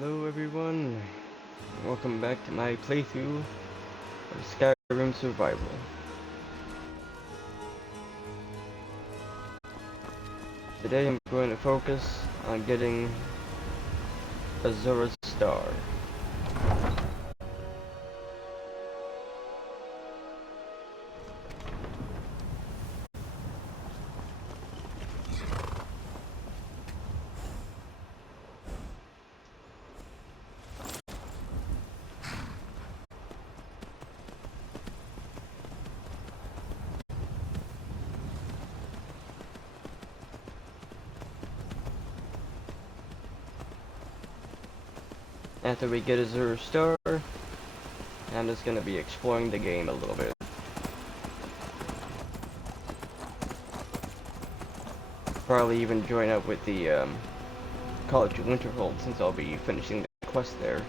Hello everyone, welcome back to my playthrough of Skyrim Survival. Today I'm going to focus on getting Azura's Star. After we get Azura's Star, I'm just going to be exploring the game a little bit. Probably even join up with the College of Winterhold since I'll be finishing the quest there.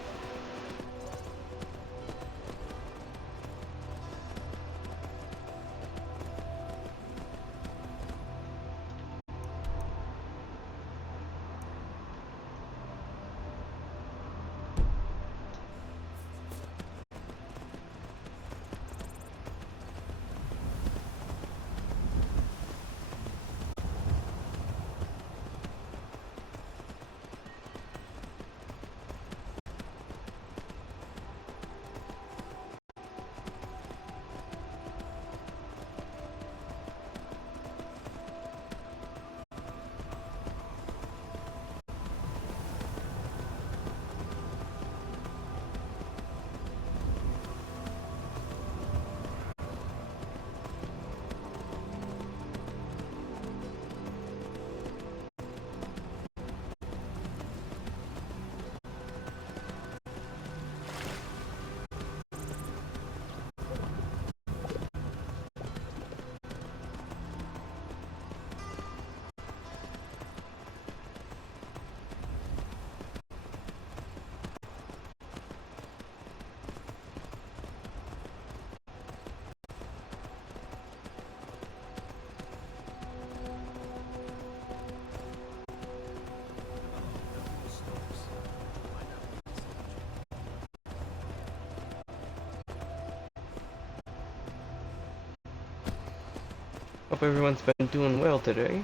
Hope everyone's been doing well today.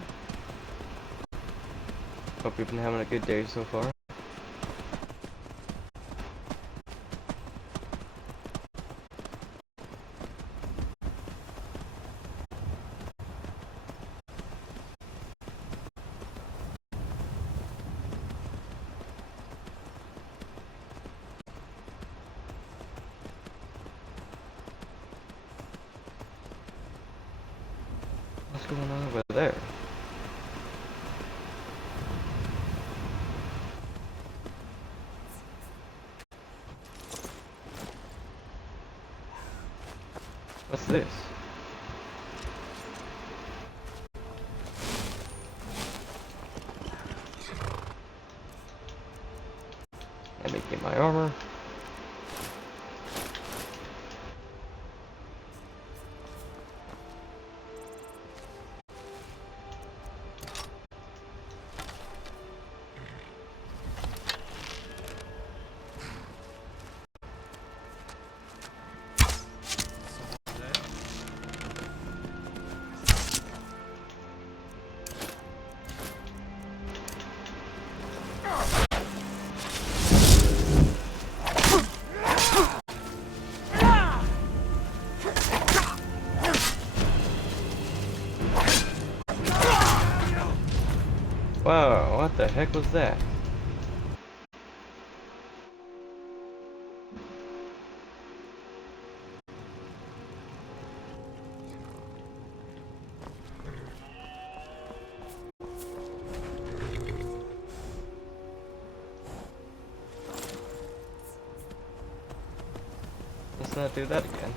Hope you've been having a good day so far. What's going on over there? What's this? Let me get my armor. Wow, what the heck was that? Let's not do that again.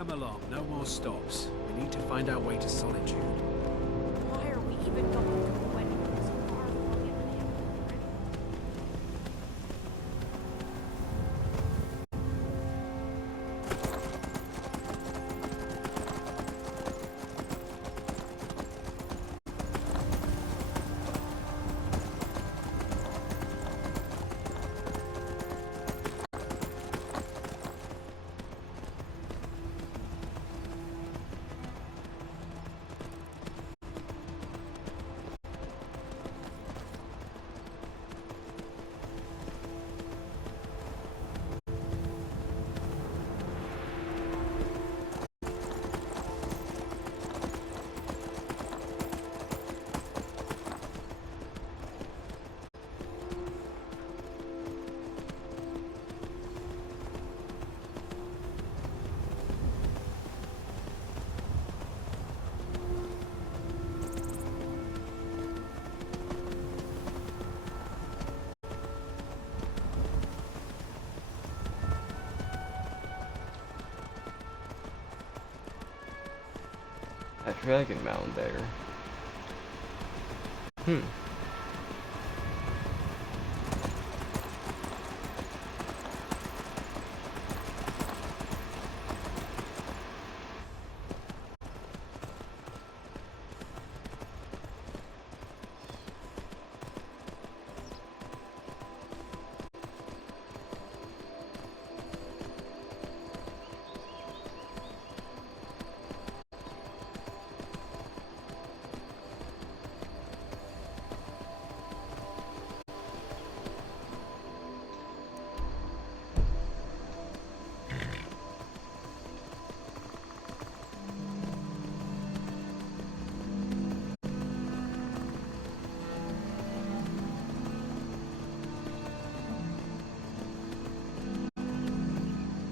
Come along, no more stops. We need to find our way to Solitude. Why are we even going to when it's far from it? A dragon mound there. Hmm.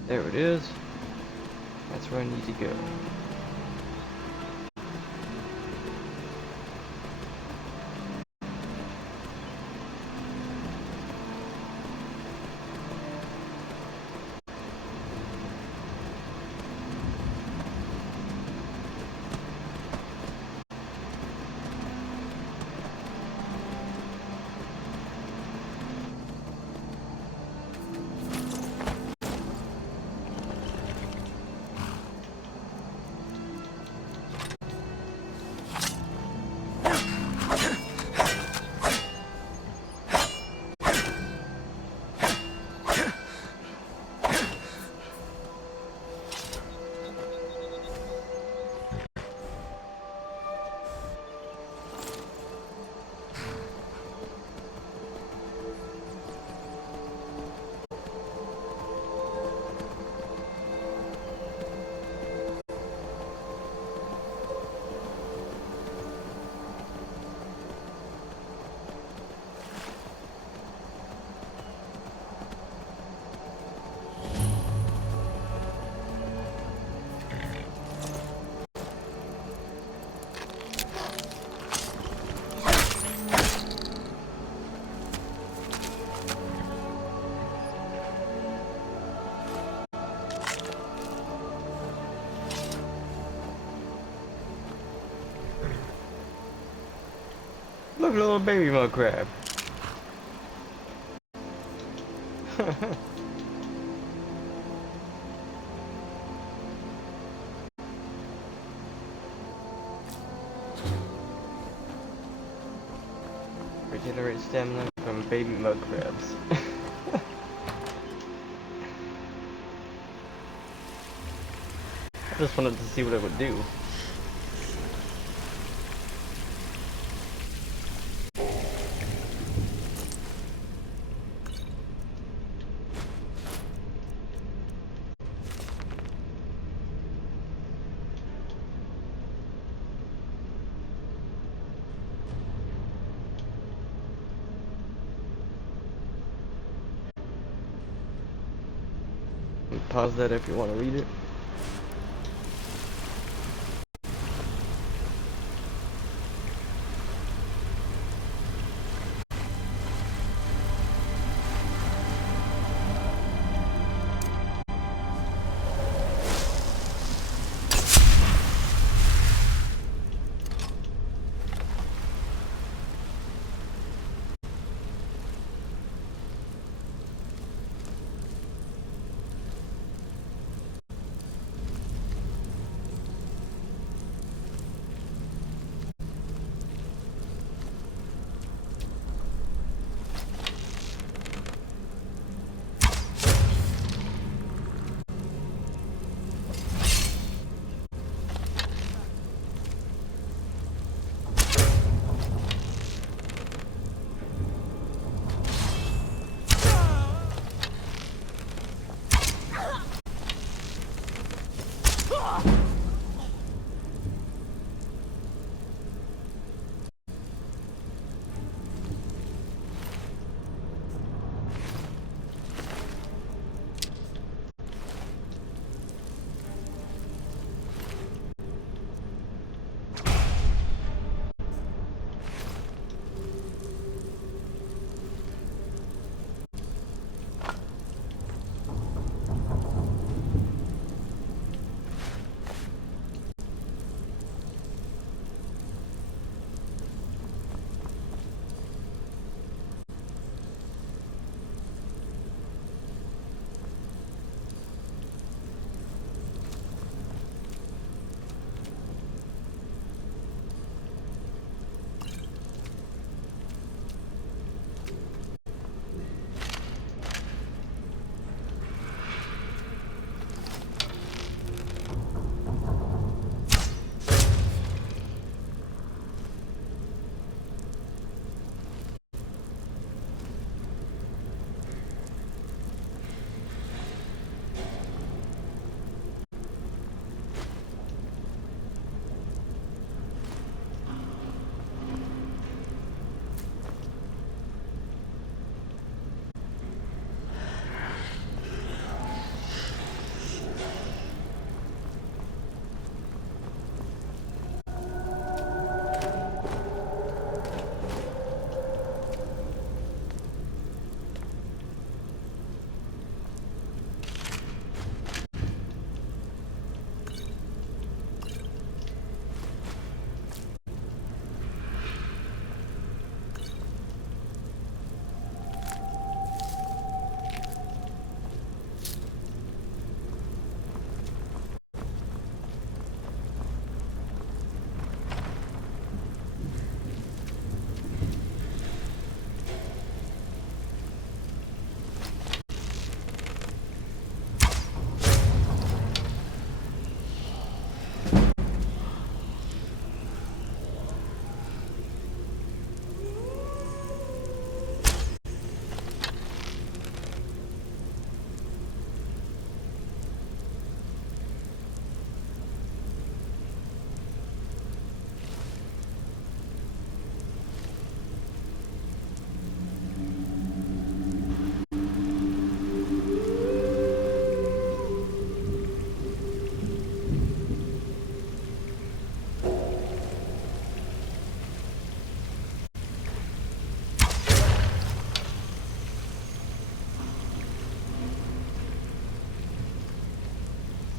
There it is. That's where I need to go. Look at a little baby mud crab. Regenerate stamina from baby mud crabs. I just wanted to see what it would do. Pause that if you want to read it.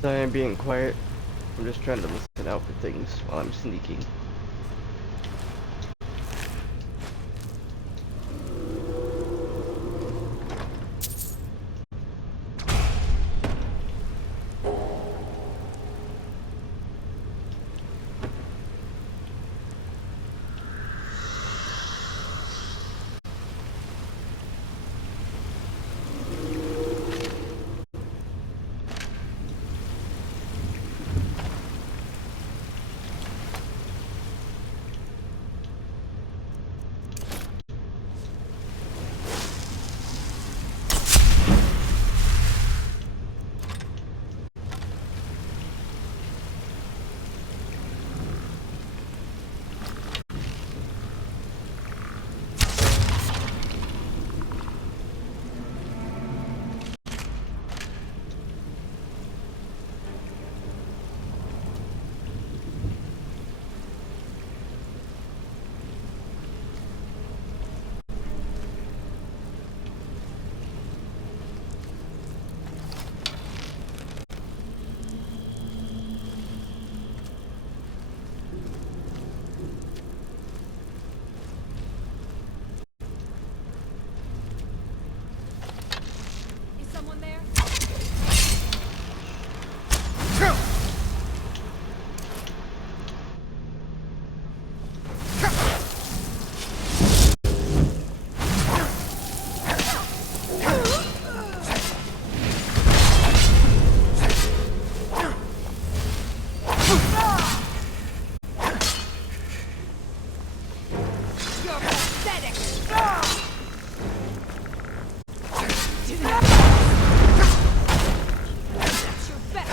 So I am being quiet. I'm just trying to listen out for things while I'm sneaking. Is someone there? You're pathetic. That's your best.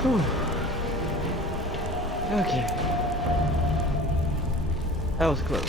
Whew. Okay. That was close.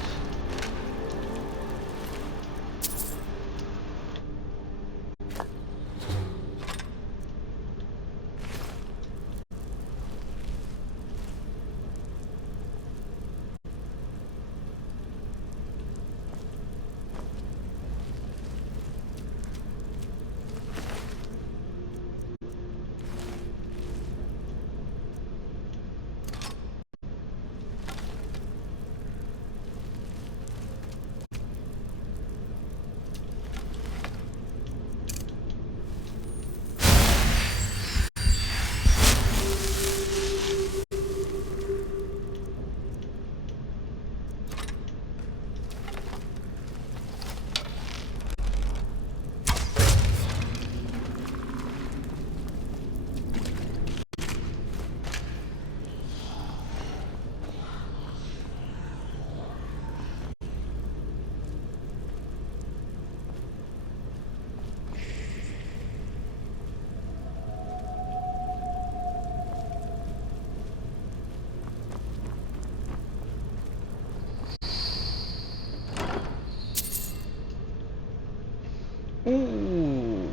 Ooh.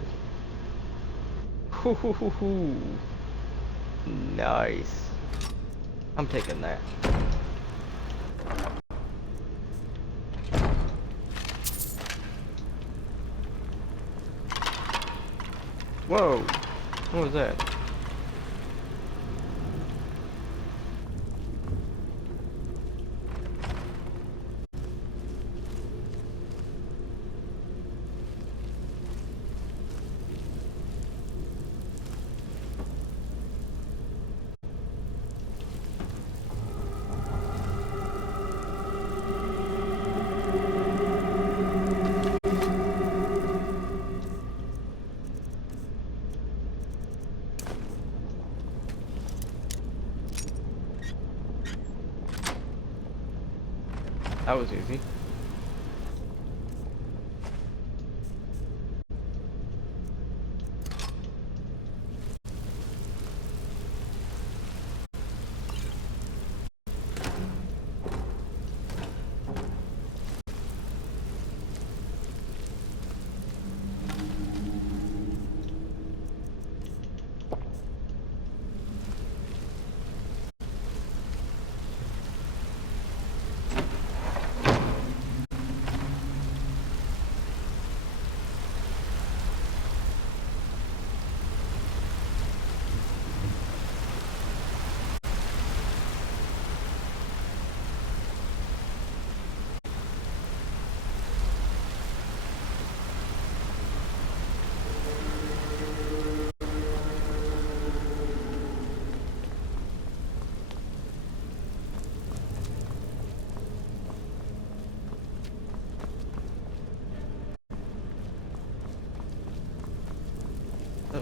Hoo hoo hoo hoo. Nice. I'm taking that. Whoa. What was that? That was easy.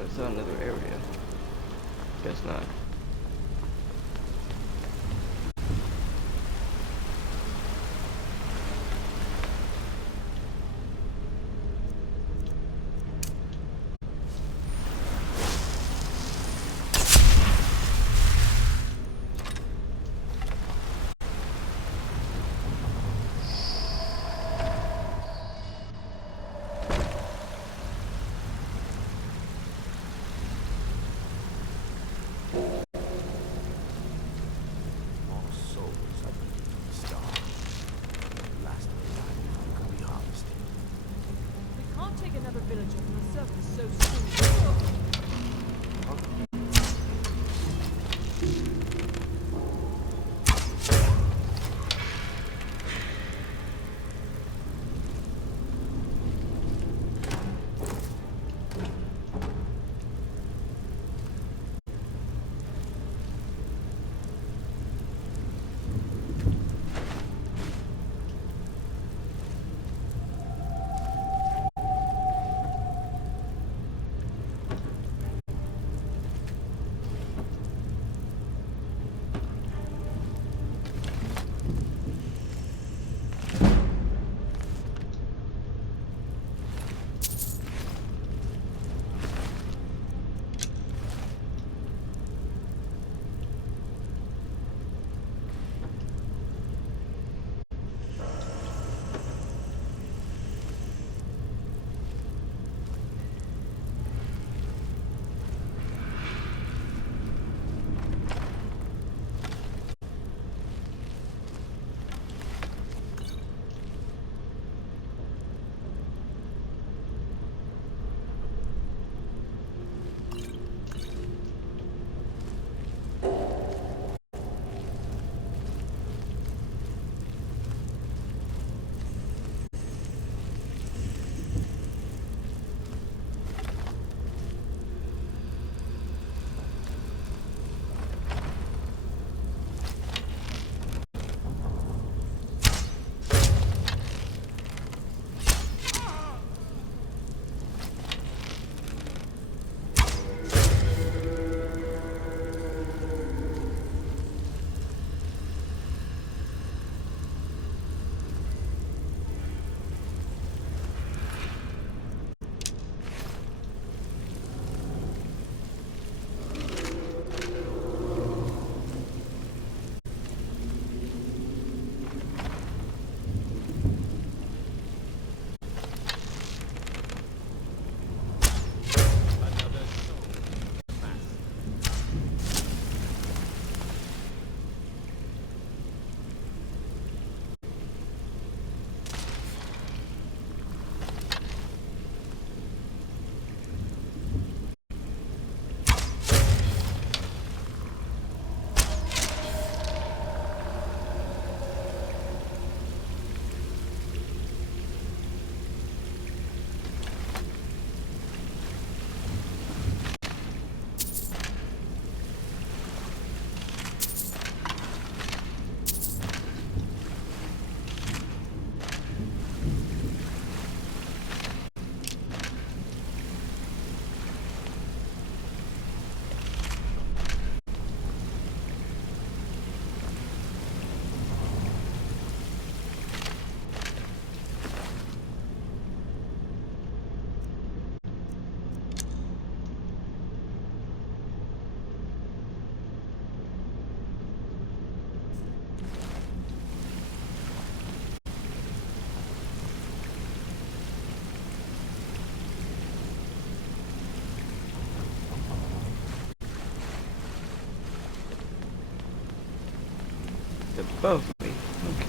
I saw another area. Guess not. All souls have been starved. The last of the time could be harvested. We can't take another villager from the surface so soon. Above me. Okay.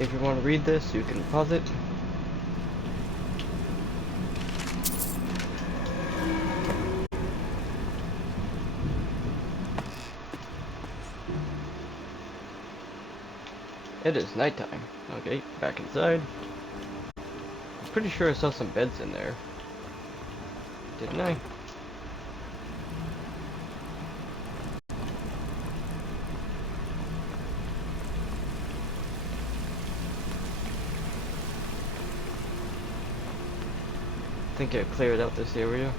If you want to read this, you can pause it. It is nighttime. Okay, back inside. I'm pretty sure I saw some beds in there. Didn't I? I think I cleared out this area.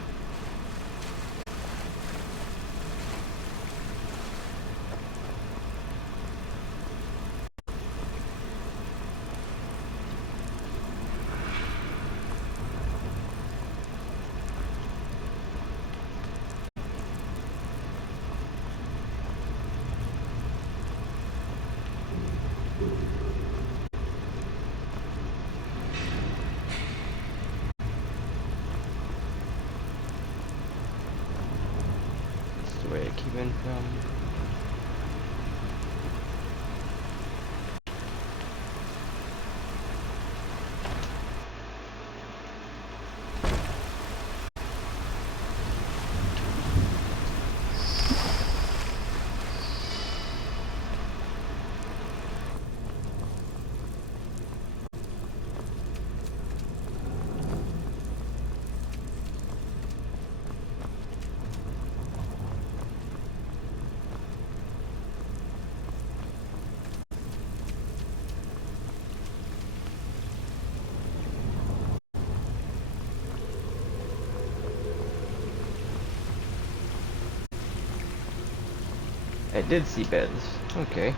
This is the way I came in from. I did see beds. Okay.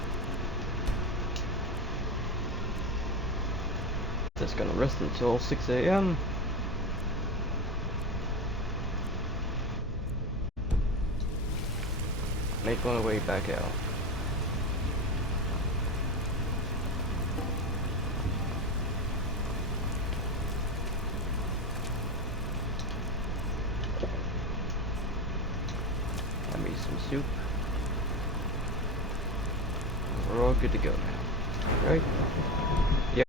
Just gonna rest until 6 a.m. Make my way back out. Have me some soup. We're all good to go now. Right? Yep.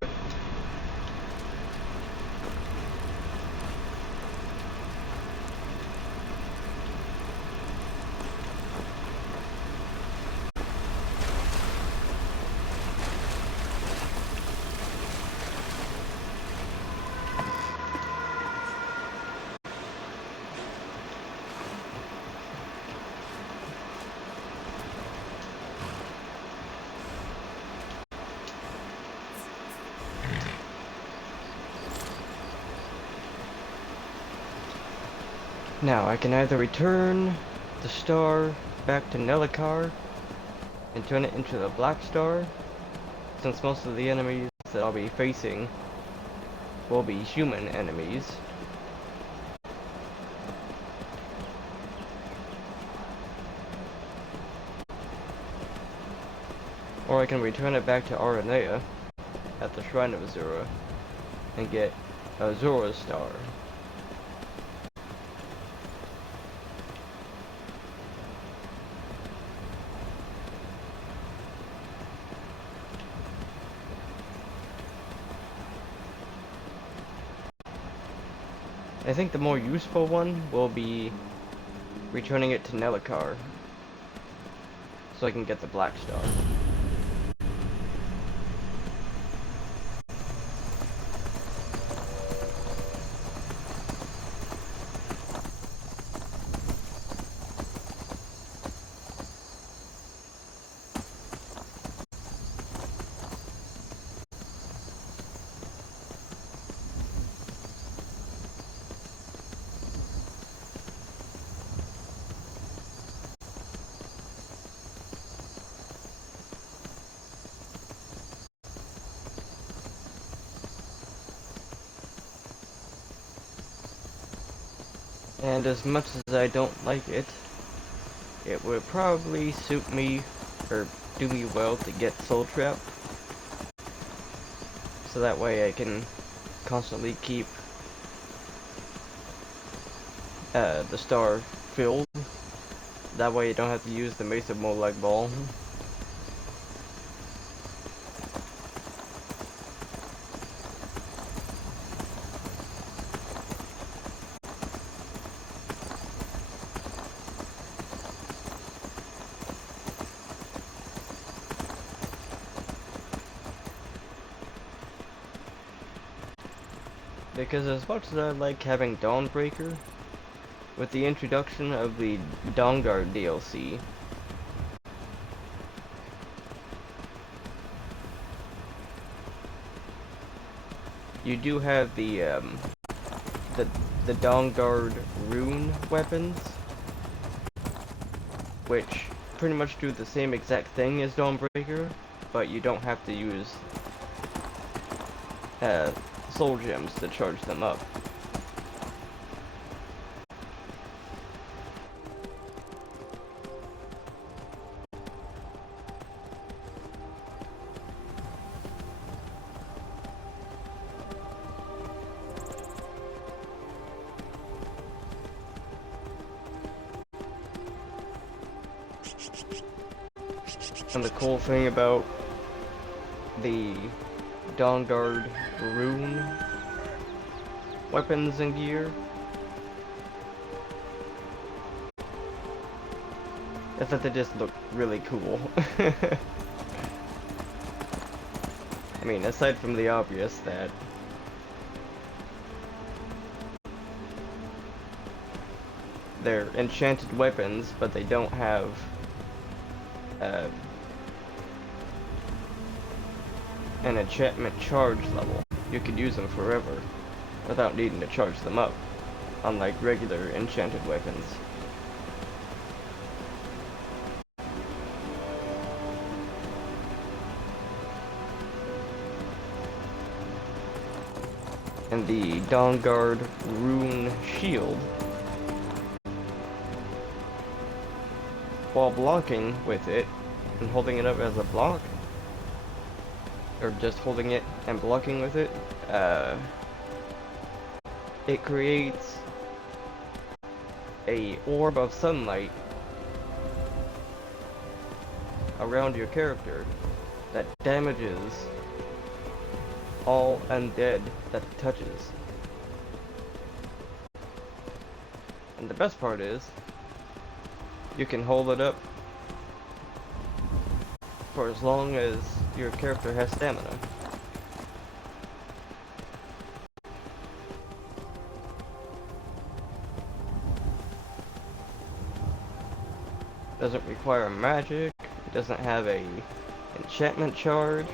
Now I can either return the star back to Nelikar and turn it into the Black Star, since most of the enemies that I'll be facing will be human enemies. Or I can return it back to Aranea at the Shrine of Azura and get Azura's Star. I think the more useful one will be returning it to Nelikar so I can get the Black Star. And as much as I don't like it, it would probably suit me, or do me well, to get Soul Trap. So that way I can constantly keep the star filled. That way you don't have to use the Mace of Molag Ball. Because as much as I like having Dawnbreaker, with the introduction of the Dawnguard DLC, you do have the the Dawnguard rune weapons, which pretty much do the same exact thing as Dawnbreaker, but you don't have to use soul gems to charge them up. And the cool thing about the Dawnguard rune weapons and gear is that they just look really cool. I mean, aside from the obvious that they're enchanted weapons, but they don't have an enchantment charge level. You could use them forever without needing to charge them up, unlike regular enchanted weapons. And the Dawnguard rune shield, while blocking with it and holding it up as a block, or just holding it and blocking with it, it creates a orb of sunlight around your character that damages all undead that it touches. And the best part is, you can hold it up for as long as your character has stamina. Doesn't require magic, it doesn't have a enchantment charge,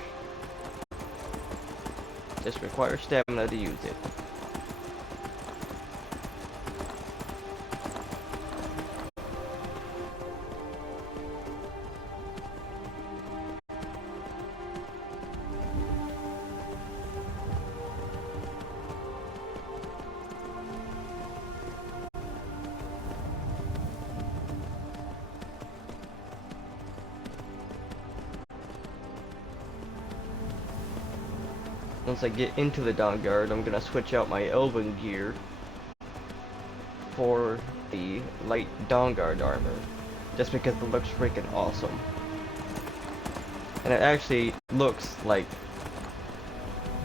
just requires stamina to use it. Once I get into the Dawnguard, I'm gonna switch out my Elven gear for the light Dawnguard armor, just because it looks freaking awesome. And it actually looks like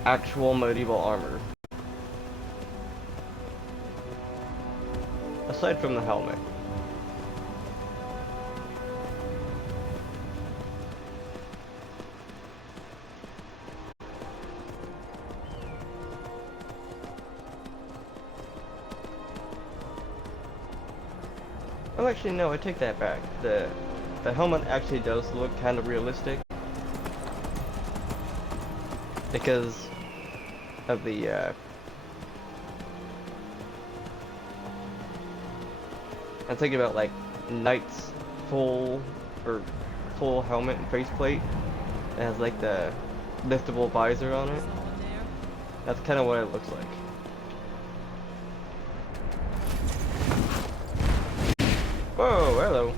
actual medieval armor. Aside from the helmet. Oh, actually, no, I take that back. The helmet actually does look kind of realistic because of the I'm thinking about like Knight's full helmet and faceplate. It has like the liftable visor on it. That's kind of what it looks like. Whoa, hello.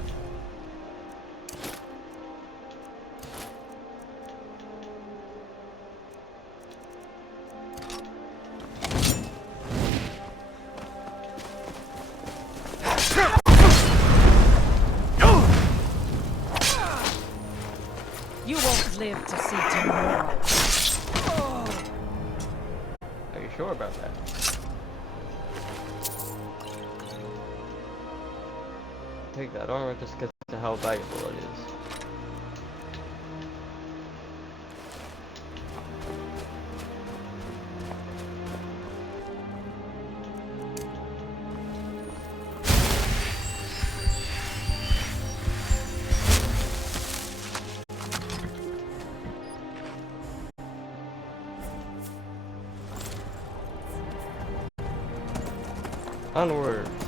You won't live to see tomorrow. Are you sure about that? Take that armor just because of how valuable it is. Onwards.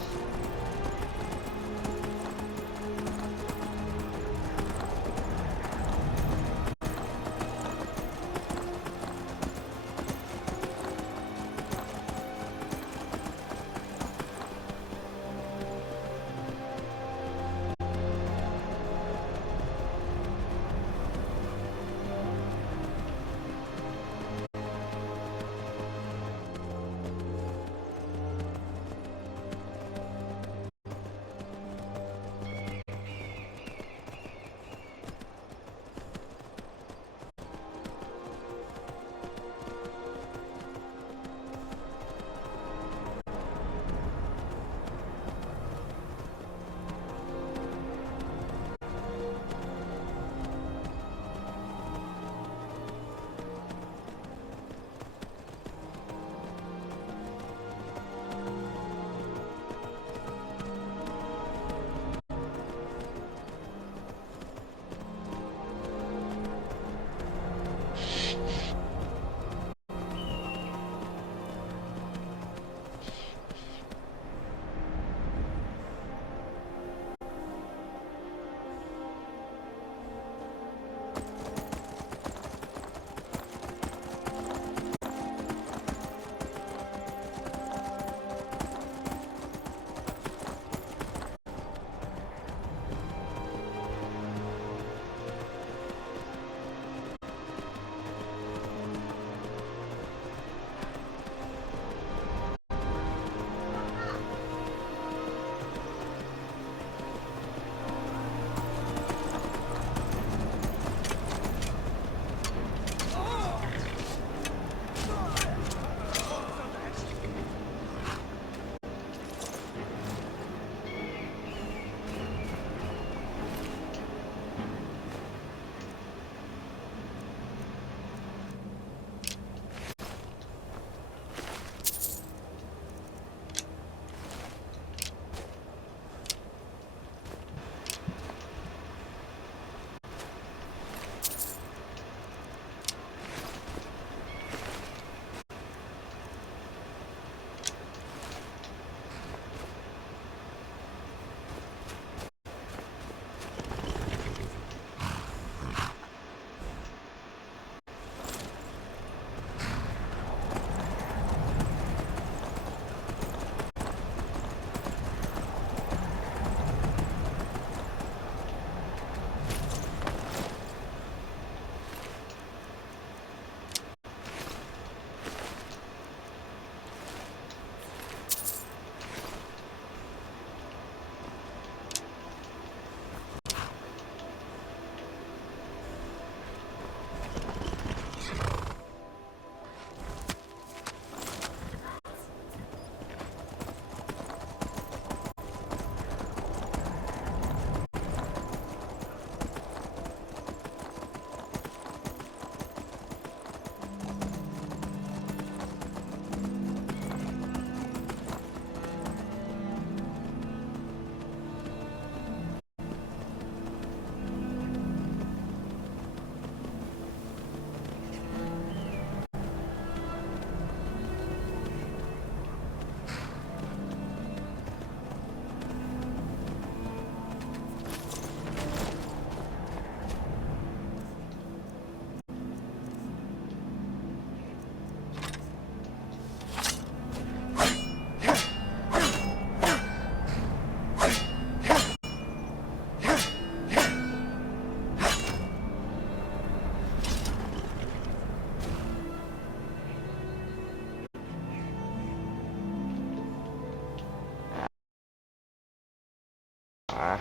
Ah.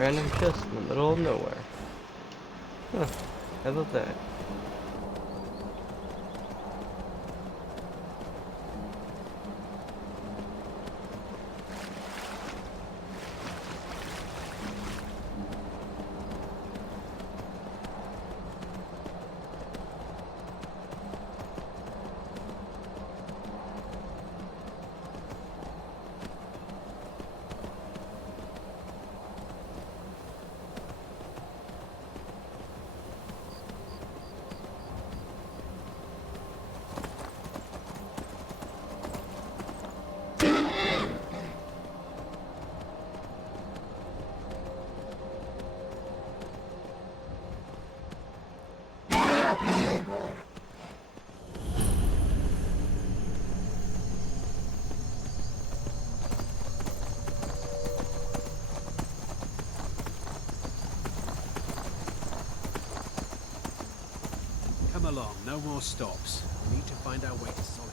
Random chest in the middle of nowhere. Huh. How about that? Come along, no more stops. We need to find our way to solitude.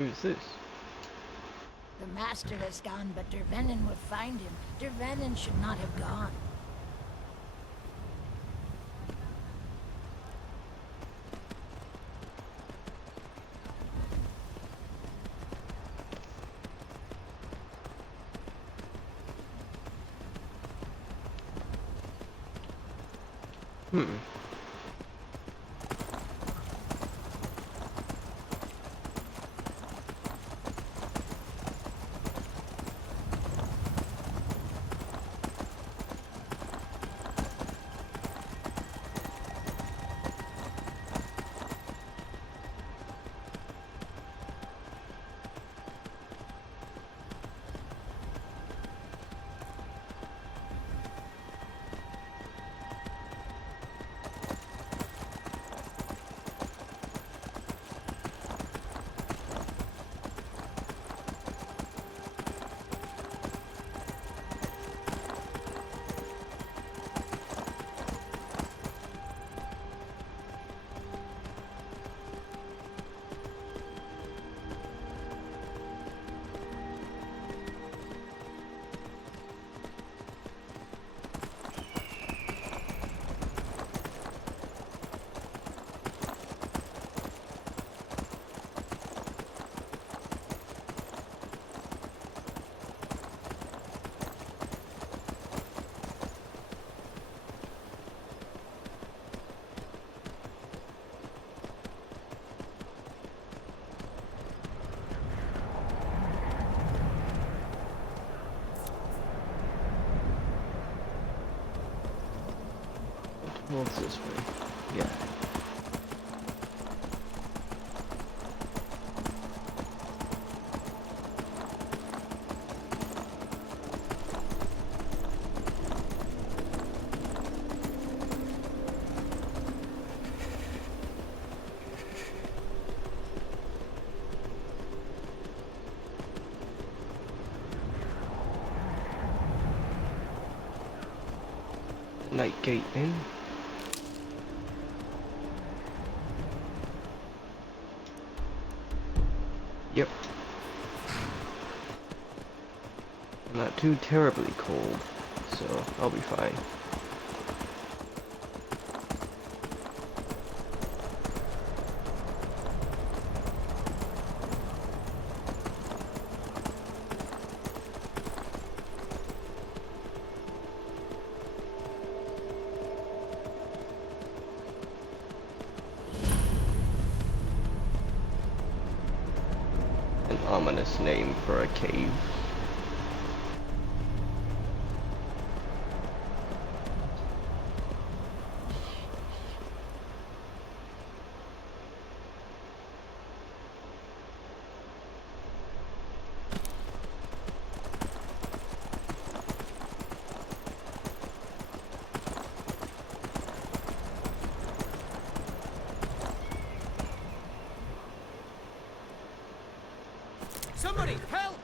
Who's this? The master has gone, but Dervenin will find him. Dervenin should not have gone. Well, it's this way. Yeah. Night gate in. Yep. I'm not too terribly cold, so I'll be fine. An ominous name for a cave. Somebody, help!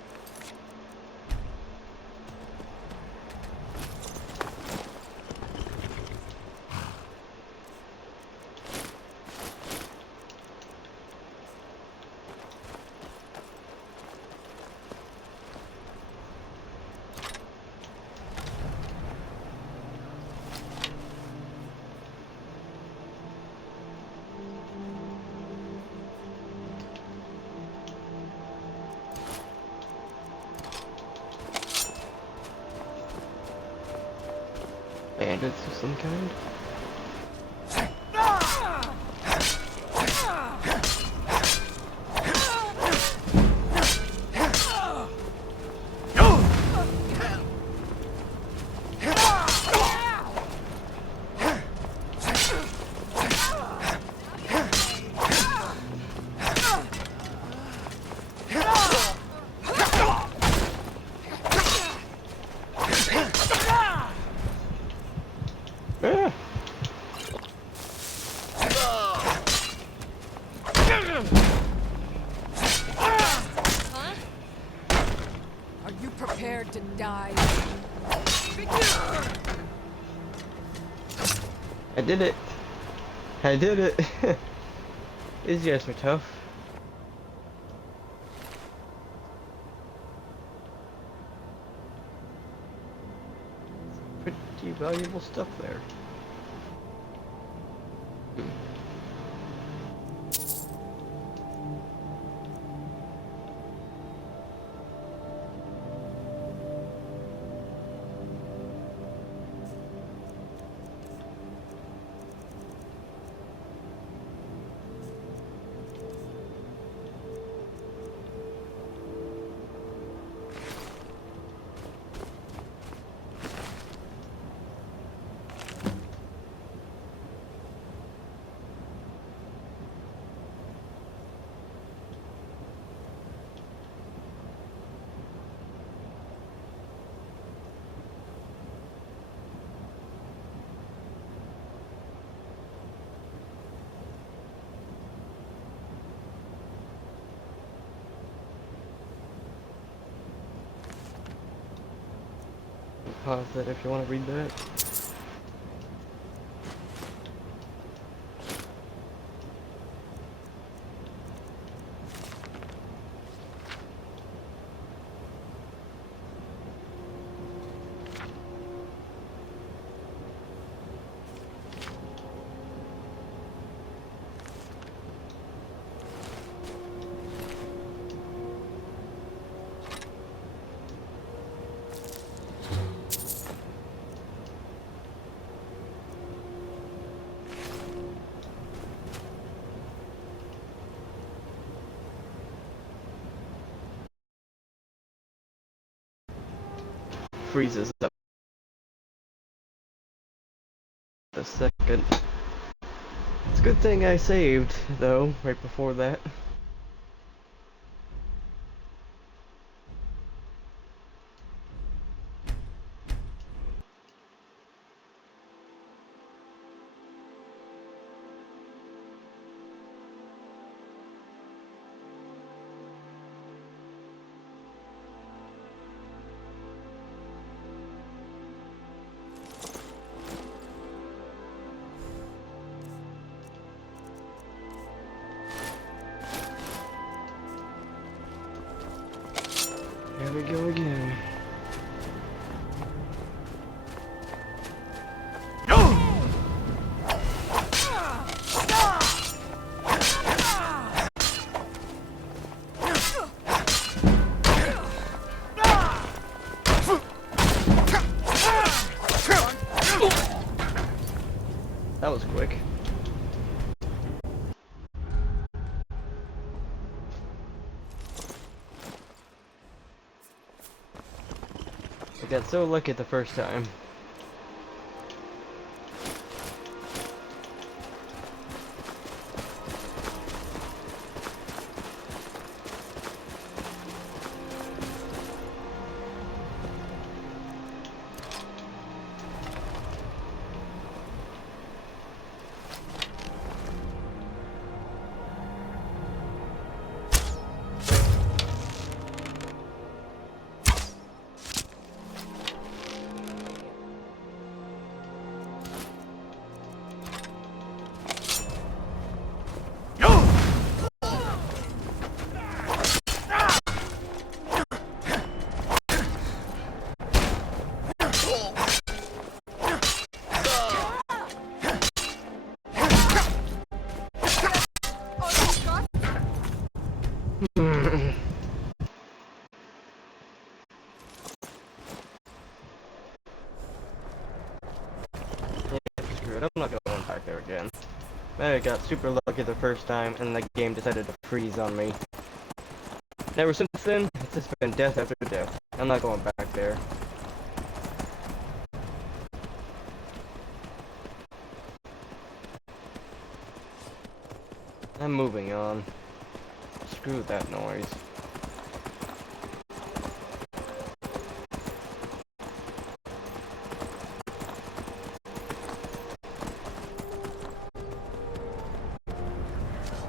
Bandits of some kind? Ah! Huh? Are you prepared to die? I did it! I did it! These guys were tough. Pretty valuable stuff there. Pause that if you want to read that. Freezes up. a second. It's a good thing I saved, though, right before that. Here we go again. That was quick. I got so lucky the first time. Screw it, I'm not going back there again. I got super lucky the first time, and the game decided to freeze on me. And ever since then, it's just been death after death. I'm not going back there. I'm moving on. Screw that noise.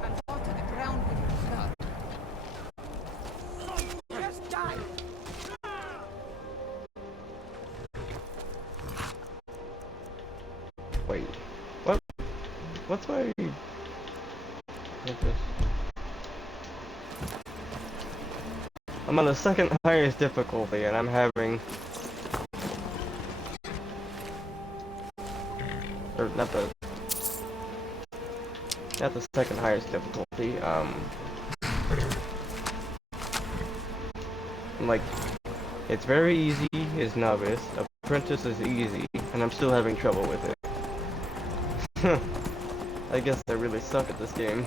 And fall to the ground with your blood. Just die! Wait. What? What's my... What's this? I'm on the second highest difficulty and I'm having... Or not the... Not the second highest difficulty, like, it's very easy is novice, apprentice is easy, and I'm still having trouble with it. I guess I really suck at this game.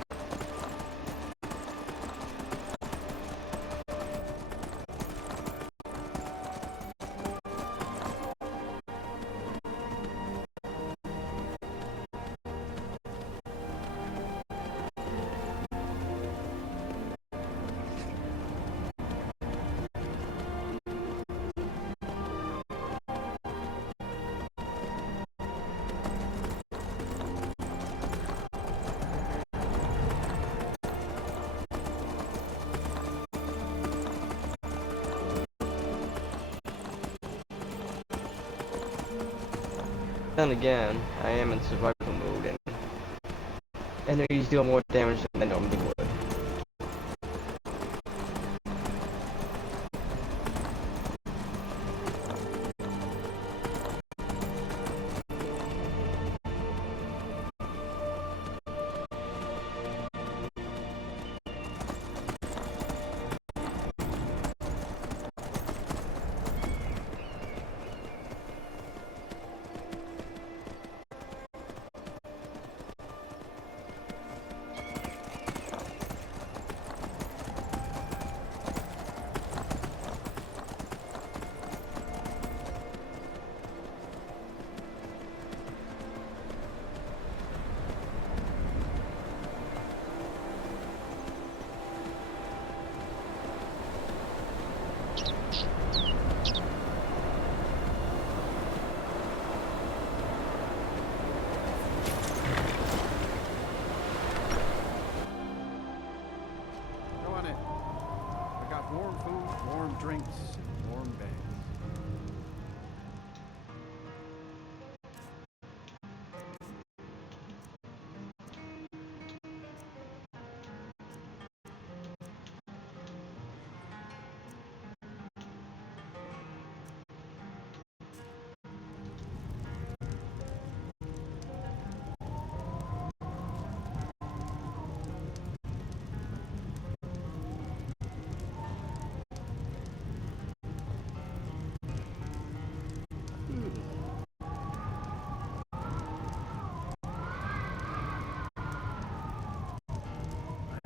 Then again, I am in survival mode and enemies deal more damage than they normally would.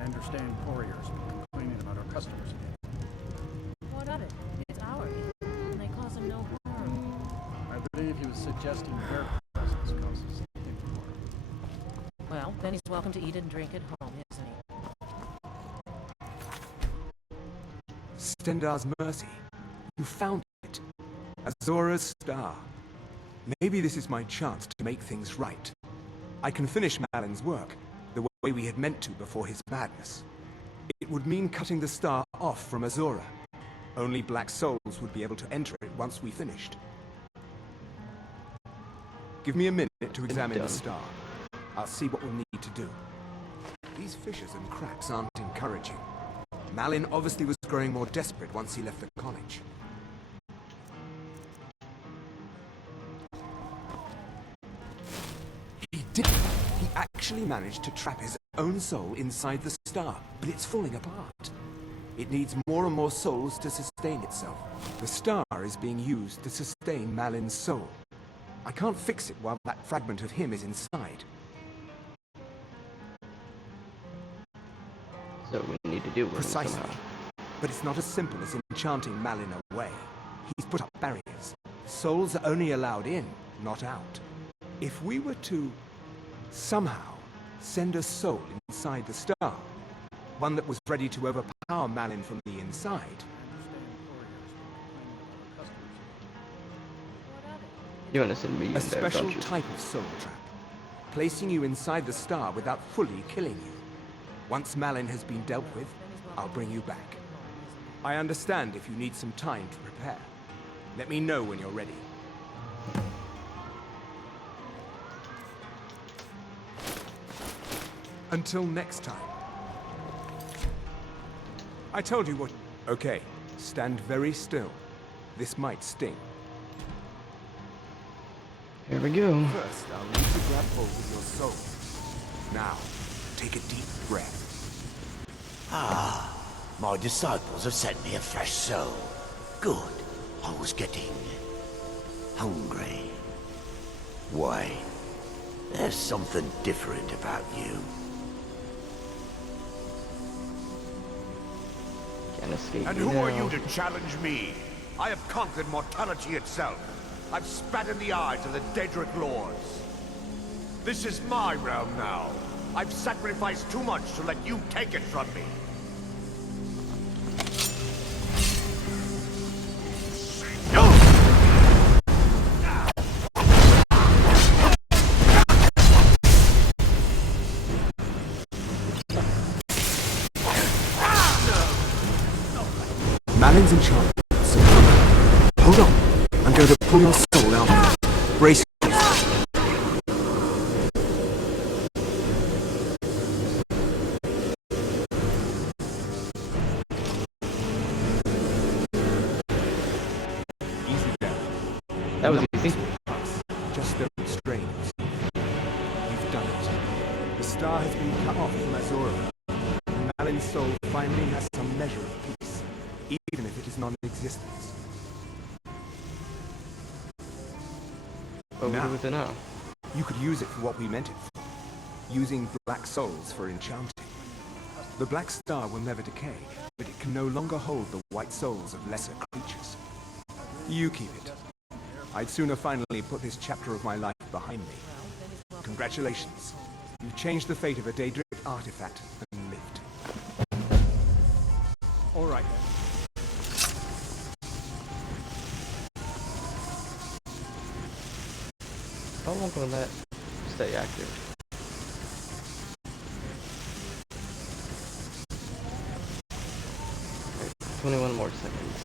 understand couriers complaining about our customers. What of it? It's ours, and they cause him no harm. I believe he was suggesting their presence causes him harm. Well, then he's welcome to eat and drink at home, isn't he? Stendar's mercy. You found it. Azora's star. Maybe this is my chance to make things right. I can finish Malin's work, the way we had meant to before his madness. It would mean cutting the star off from Azora. Only black souls would be able to enter it once we finished. Give me a minute to examine the star. I'll see what we'll need to do. These fissures and cracks aren't encouraging. Malin obviously was growing more desperate once he left the college. He did. He actually managed to trap his own soul inside the star, but it's falling apart. It needs more and more souls to sustain itself. The star is being used to sustain Malin's soul. I can't fix it while that fragment of him is inside. So we need to do with him Precisely. somehow. But it's not as simple as enchanting Malin away. He's put up barriers. Souls are only allowed in, not out. If we were to somehow send a soul inside the star, one that was ready to overpower Malin from the inside, You understand me in a there, special don't you? type of soul trap, placing you inside the star without fully killing you. Once Malin has been dealt with, I'll bring you back. I understand if you need some time to prepare. Let me know when you're ready. Until next time. I told you what... Okay, stand very still. This might sting. Here we go. First, I'll need to grab hold of your soul. Now, take a deep breath. My disciples have sent me a fresh soul. Good. I was getting hungry. Why? There's something different about you. Can't escape And me who are now. you to challenge me? I have conquered mortality itself. I've spat in the eyes of the Daedric Lords. This is my realm now. I've sacrificed too much to let you take it from me. Malin's enchantments. Hold on. I'm going to pull your soul out of it. Brace yourself. Easy there. That was easy. Just don't strain. You've done it. The star has been cut off from Azora. Malin's soul finally has some measure of peace, even if it is non-existent. What we do with it now? You could use it for what we meant it for. Using black souls for enchanting. The black star will never decay, but it can no longer hold the white souls of lesser creatures. You keep it. I'd sooner finally put this chapter of my life behind me. Congratulations. You've changed the fate of a Daedric artifact and lived. All right then. How long will that stay active? 21 more seconds.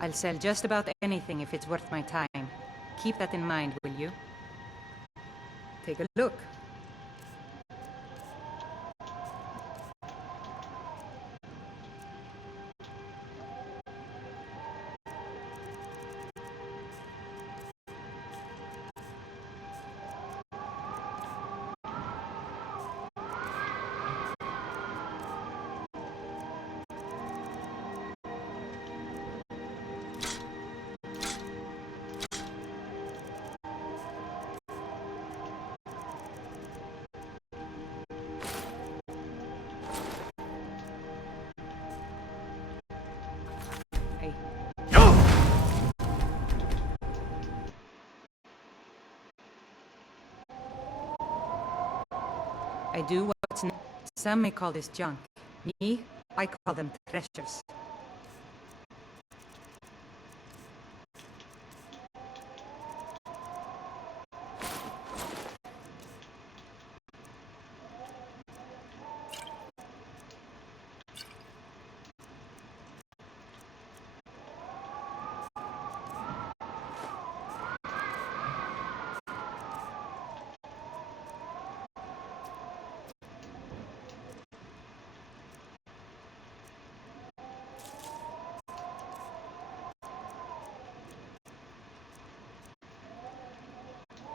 I'll sell just about anything if it's worth my time. Keep that in mind, will you? Take a look. Hey. I do what's some may call this junk. Me, I call them treasures.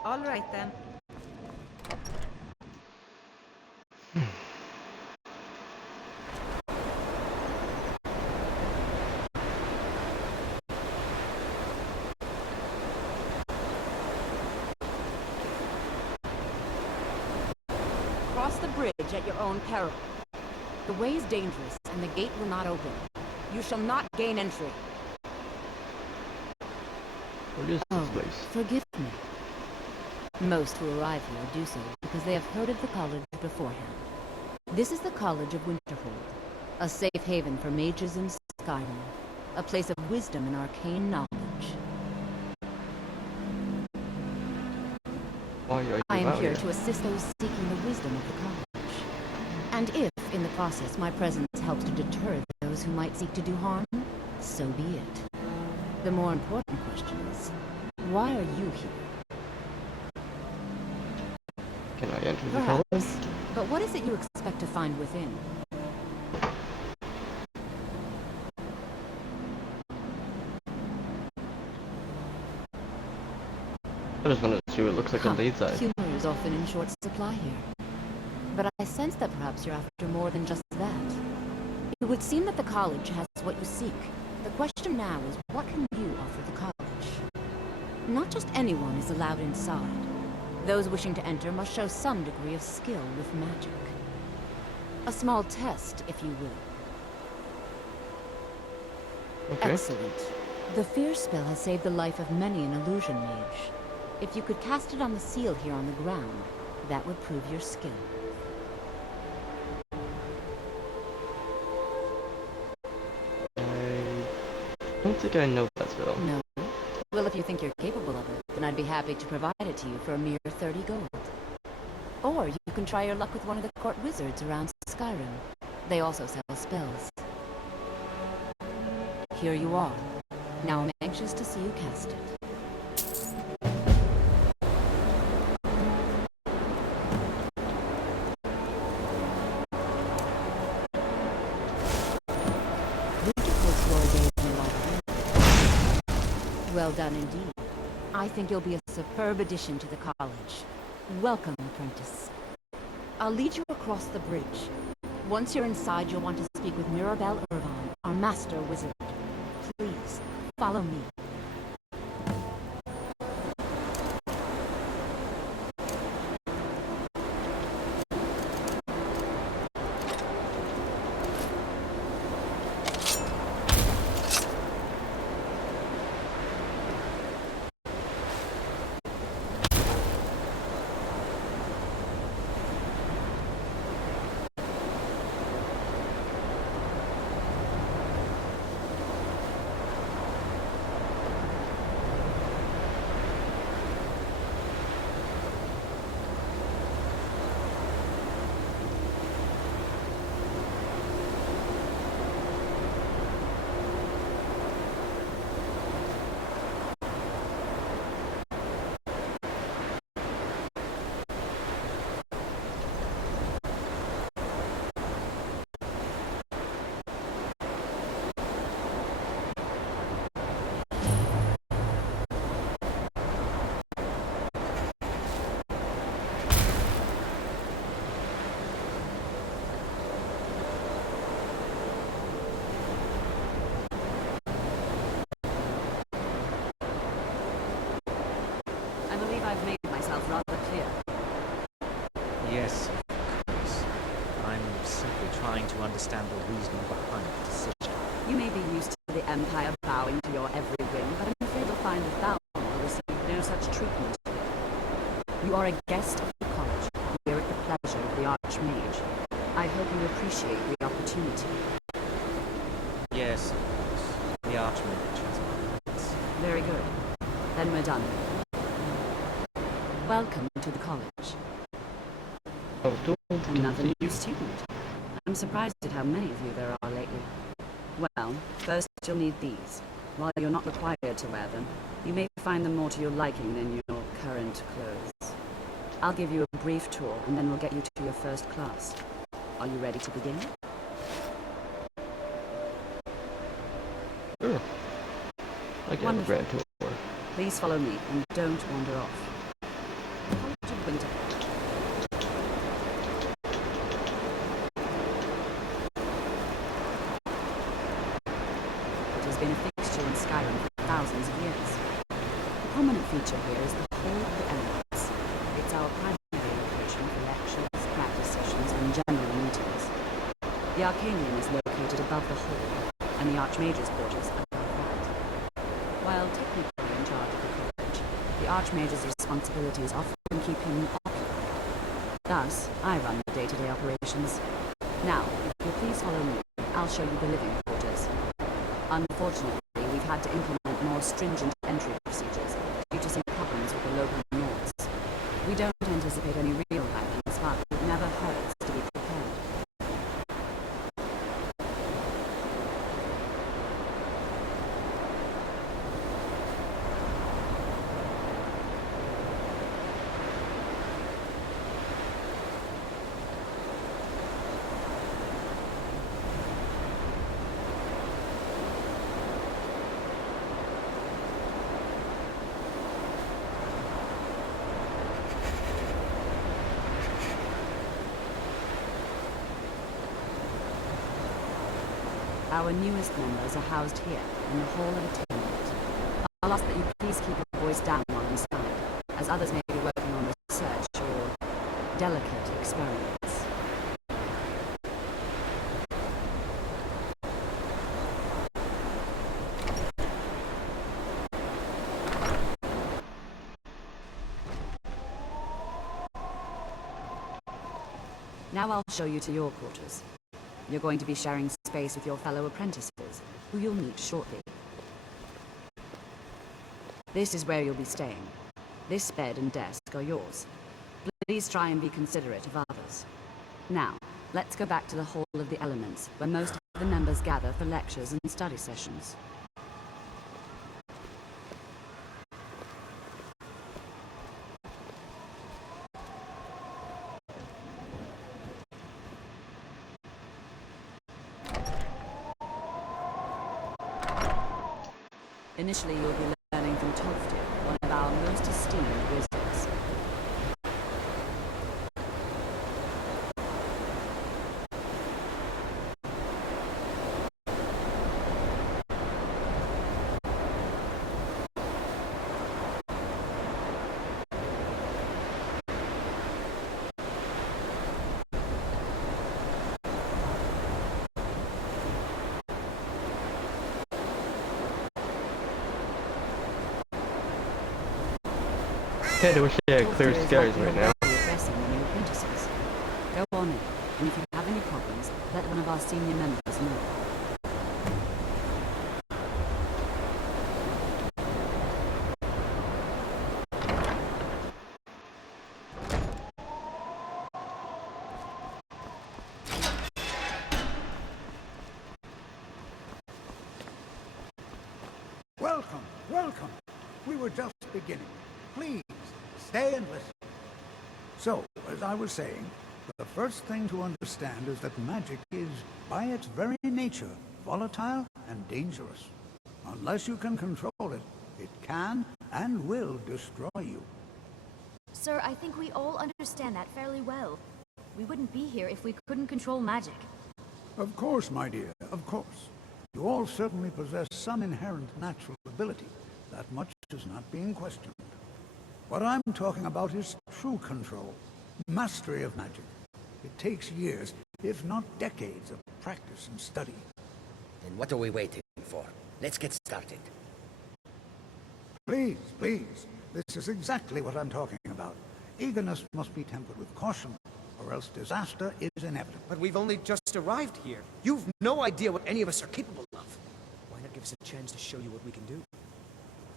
All right then. Cross the bridge at your own peril. The way is dangerous, and the gate will not open. You shall not gain entry. What is this place? Forgive me. Most who arrive here do so because they have heard of the college beforehand. This is the College of Winterhold, a safe haven for mages in Skyrim, a place of wisdom and arcane knowledge. Why are you I am out here to assist those seeking the wisdom of the college. And if, in the process, my presence helps to deter those who might seek to do harm, so be it. The more important question is, why are you here? Can I enter the college? Perhaps. But what is it you expect to find within? I just wanted to see what it looks like on the inside. Humor is often in short supply here. But I sense that perhaps you're after more than just that. It would seem that the college has what you seek. The question now is, what can you offer the college? Not just anyone is allowed inside. Those wishing to enter must show some degree of skill with magic. A small test, if you will. Okay. Excellent. The fear spell has saved the life of many an illusion mage. If you could cast it on the seal here on the ground, that would prove your skill. I don't think I know that spell. No? Well, if you think you're capable of it, then I'd be happy to provide it to you for a mere 30 gold. Or you can try your luck with one of the court wizards around Skyrim. They also sell spells. Here you are. Now I'm anxious to see you cast it. Well done indeed. I think you'll be a superb addition to the college. Welcome, apprentice. I'll lead you across the bridge. Once you're inside, you'll want to speak with Mirabelle Irvine, our master wizard. Please, follow me. believe I've made myself rather clear. Yes, of course. I'm simply trying to understand the reasoning behind the decision. You may be used to the Empire bowing to your every whim, but I'm afraid you'll find that Balmor will receive no such treatment here. You are a guest of the college, here at the pleasure of the Archmage. I hope you appreciate the opportunity. Yes, of course. The Archmage has my rights. Very good. Then we're done. Welcome to the college. Another new student. I'm surprised at how many of you there are lately. Well, first you'll need these. While you're not required to wear them, you may find them more to your liking than your current clothes. I'll give you a brief tour, and then we'll get you to your first class. Are you ready to begin? Sure. I can have a grand tour. Please follow me, and don't wander off. College of Winter. It has been a fixture in Skyrim for thousands of years. The prominent feature here is the Hall of the Elements. It's our primary location for lectures, practice sessions, and general meetings. The Arcanium is located above the hall, and the Archmage's quarters above that. While technically in charge of the college, the Archmage's responsibilities often keep him occupied. Thus, I run the day-to-day operations. Now, if you'll please follow me, I'll show you the living quarters. Unfortunately, we've had to implement more stringent entry procedures due to some problems with the local nords. We don't anticipate any real violence, but it never hurts to be prepared. Our newest members are housed here, in the Hall of Attainment. I'll ask that you please keep your voice down while inside, as others may be working on research or delicate experiments. Now I'll show you to your quarters. You're going to be sharing space with your fellow apprentices, who you'll meet shortly. This is where you'll be staying. This bed and desk are yours. Please try and be considerate of others. Now, let's go back to the Hall of the Elements, where most of the members gather for lectures and study sessions. Initially, you'll be learning from Tolfdir, one of our most esteemed wizards. Kinda wish they had clear skies right now. Go on in, and if you have any problems, let one of our senior members know. Welcome, welcome. We were just beginning. Please, stay and listen. So, as I was saying, the first thing to understand is that magic is, by its very nature, volatile and dangerous. Unless you can control it, it can and will destroy you. Sir, I think we all understand that fairly well. We wouldn't be here if we couldn't control magic. Of course, my dear, of course. You all certainly possess some inherent natural ability. That much is not being questioned. What I'm talking about is true control, mastery of magic. It takes years, if not decades, of practice and study. Then what are we waiting for? Let's get started. Please, please. This is exactly what I'm talking about. Eagerness must be tempered with caution, or else disaster is inevitable. But we've only just arrived here. You've no idea what any of us are capable of. Why not give us a chance to show you what we can do?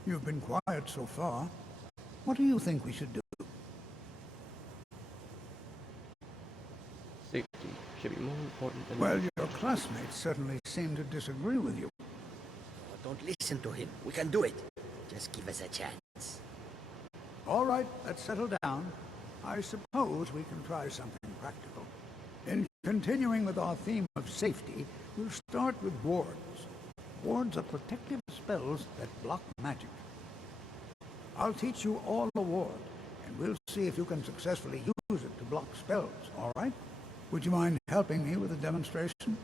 You've been quiet so far. What do you think we should do? Safety should be more important than... Well, your classmates certainly seem to disagree with you. Oh, don't listen to him. We can do it. Just give us a chance. All right, let's settle down. I suppose we can try something practical. In continuing with our theme of safety, we'll start with wards. Wards are protective spells that block magic. I'll teach you all a ward, and we'll see if you can successfully use it to block spells, all right? Would you mind helping me with a demonstration?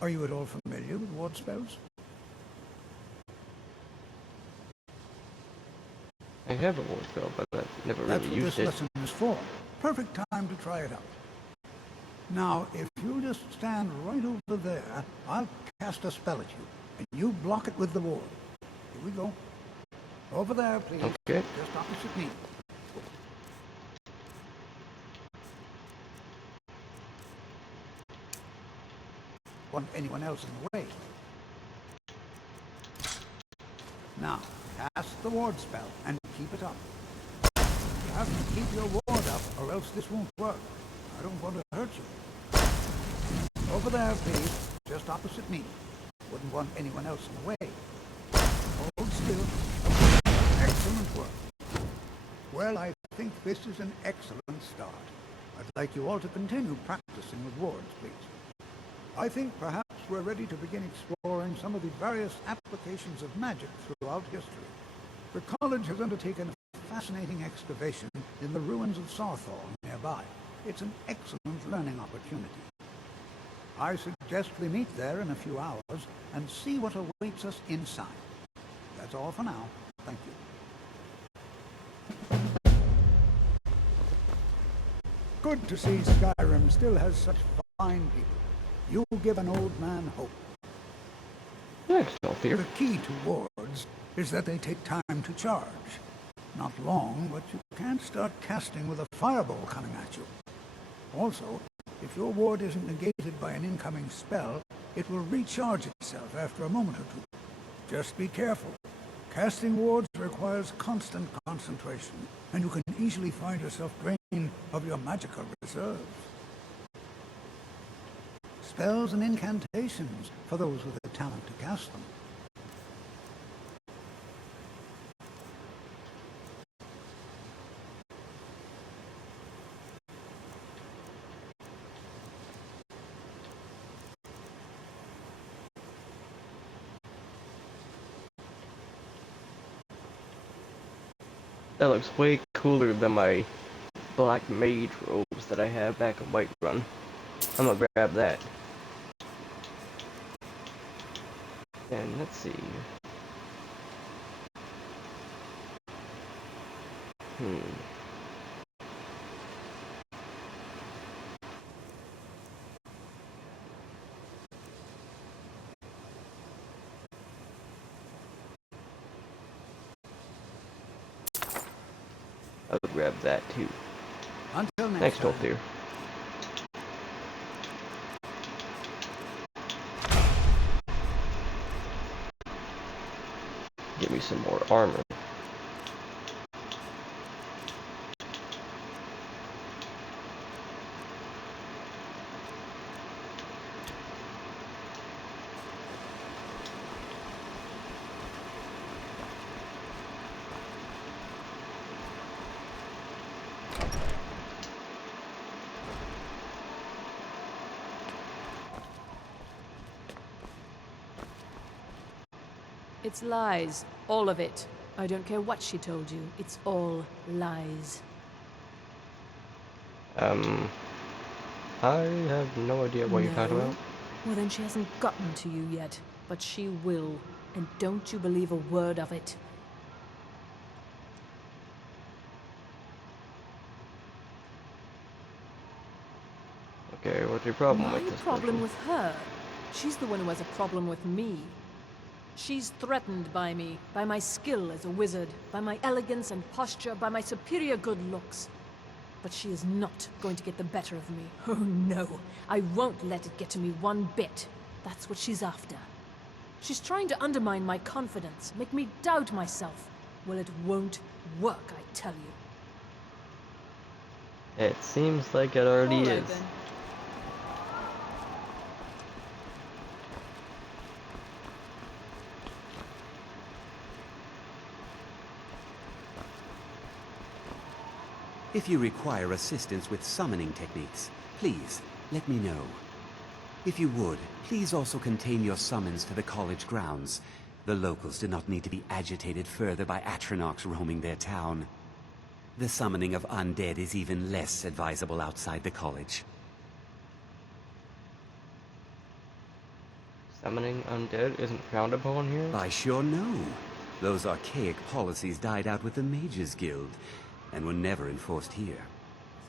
Are you at all familiar with ward spells? I have a ward spell, but I've never That's really what used this it. lesson is for. Perfect time to try it out. Now, if you'll just stand right over there, I'll cast a spell at you, and you block it with the ward. Here we go. Over there, please. Okay. Just opposite me. Want anyone else in the way? Now, cast the ward spell and keep it up. You have to keep your ward up, or else this won't work. I don't want to hurt you. Over there, please. Just opposite me. Wouldn't want anyone else in the way. Hold still. Excellent work. Well, I think this is an excellent start. I'd like you all to continue practicing with wards, please. I think perhaps we're ready to begin exploring some of the various applications of magic throughout history. The college has undertaken a fascinating excavation in the ruins of Sarthal nearby. It's an excellent learning opportunity. I suggest we meet there in a few hours and see what awaits us inside. That's all for now. Thank you. Good to see Skyrim still has such fine people. You give an old man hope. Thanks, Althea. The key to wards is that they take time to charge. Not long, but you can't start casting with a fireball coming at you. Also, if your ward isn't negated by an incoming spell, it will recharge itself after a moment or two. Just be careful. Casting wards requires constant concentration, and you can easily find yourself drained of your magical reserves. Spells and incantations for those with the talent to cast them. That looks way cooler than my black mage robes that I have back in Whiterun. I'm gonna grab that. And let's see. I'll grab that too. Until next Thanks, time. Althea. Give me some more armor. It's lies. All of it. I don't care what she told you. It's all lies. I have no idea what you're talking about. Well, then she hasn't gotten to you yet. But she will. And don't you believe a word of it. Okay, what's your problem My with this problem person? with her? She's the one who has a problem with me. She's threatened by me, by my skill as a wizard, by my elegance and posture, by my superior good looks. But she is not going to get the better of me. Oh no, I won't let it get to me one bit. That's what she's after. She's trying to undermine my confidence, make me doubt myself. Well, it won't work, I tell you. It seems like it already All right, is. then. If you require assistance with summoning techniques, please let me know. If you would, please also contain your summons to the college grounds. The locals do not need to be agitated further by Atronachs roaming their town. The summoning of undead is even less advisable outside the college. Summoning undead isn't frowned upon here? I sure know. Those archaic policies died out with the Mages Guild, and were never enforced here.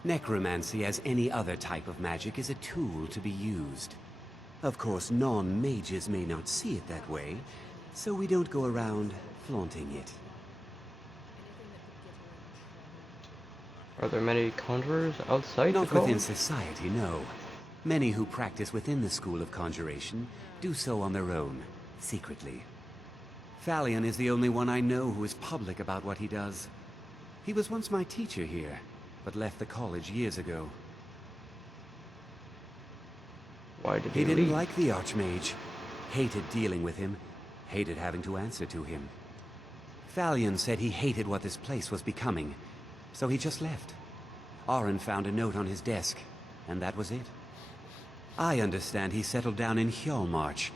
Necromancy, as any other type of magic, is a tool to be used. Of course, non-mages may not see it that way, so we don't go around flaunting it. Are there many conjurers outside Not the college? within society, no. Many who practice within the School of Conjuration do so on their own, secretly. Thalion is the only one I know who is public about what he does. He was once my teacher here, but left the college years ago. Why did He he didn't leave? like the Archmage, hated dealing with him, hated having to answer to him. Thalion said he hated what this place was becoming, so he just left. Arin found a note on his desk, and that was it. I understand he settled down in Hjalmarch,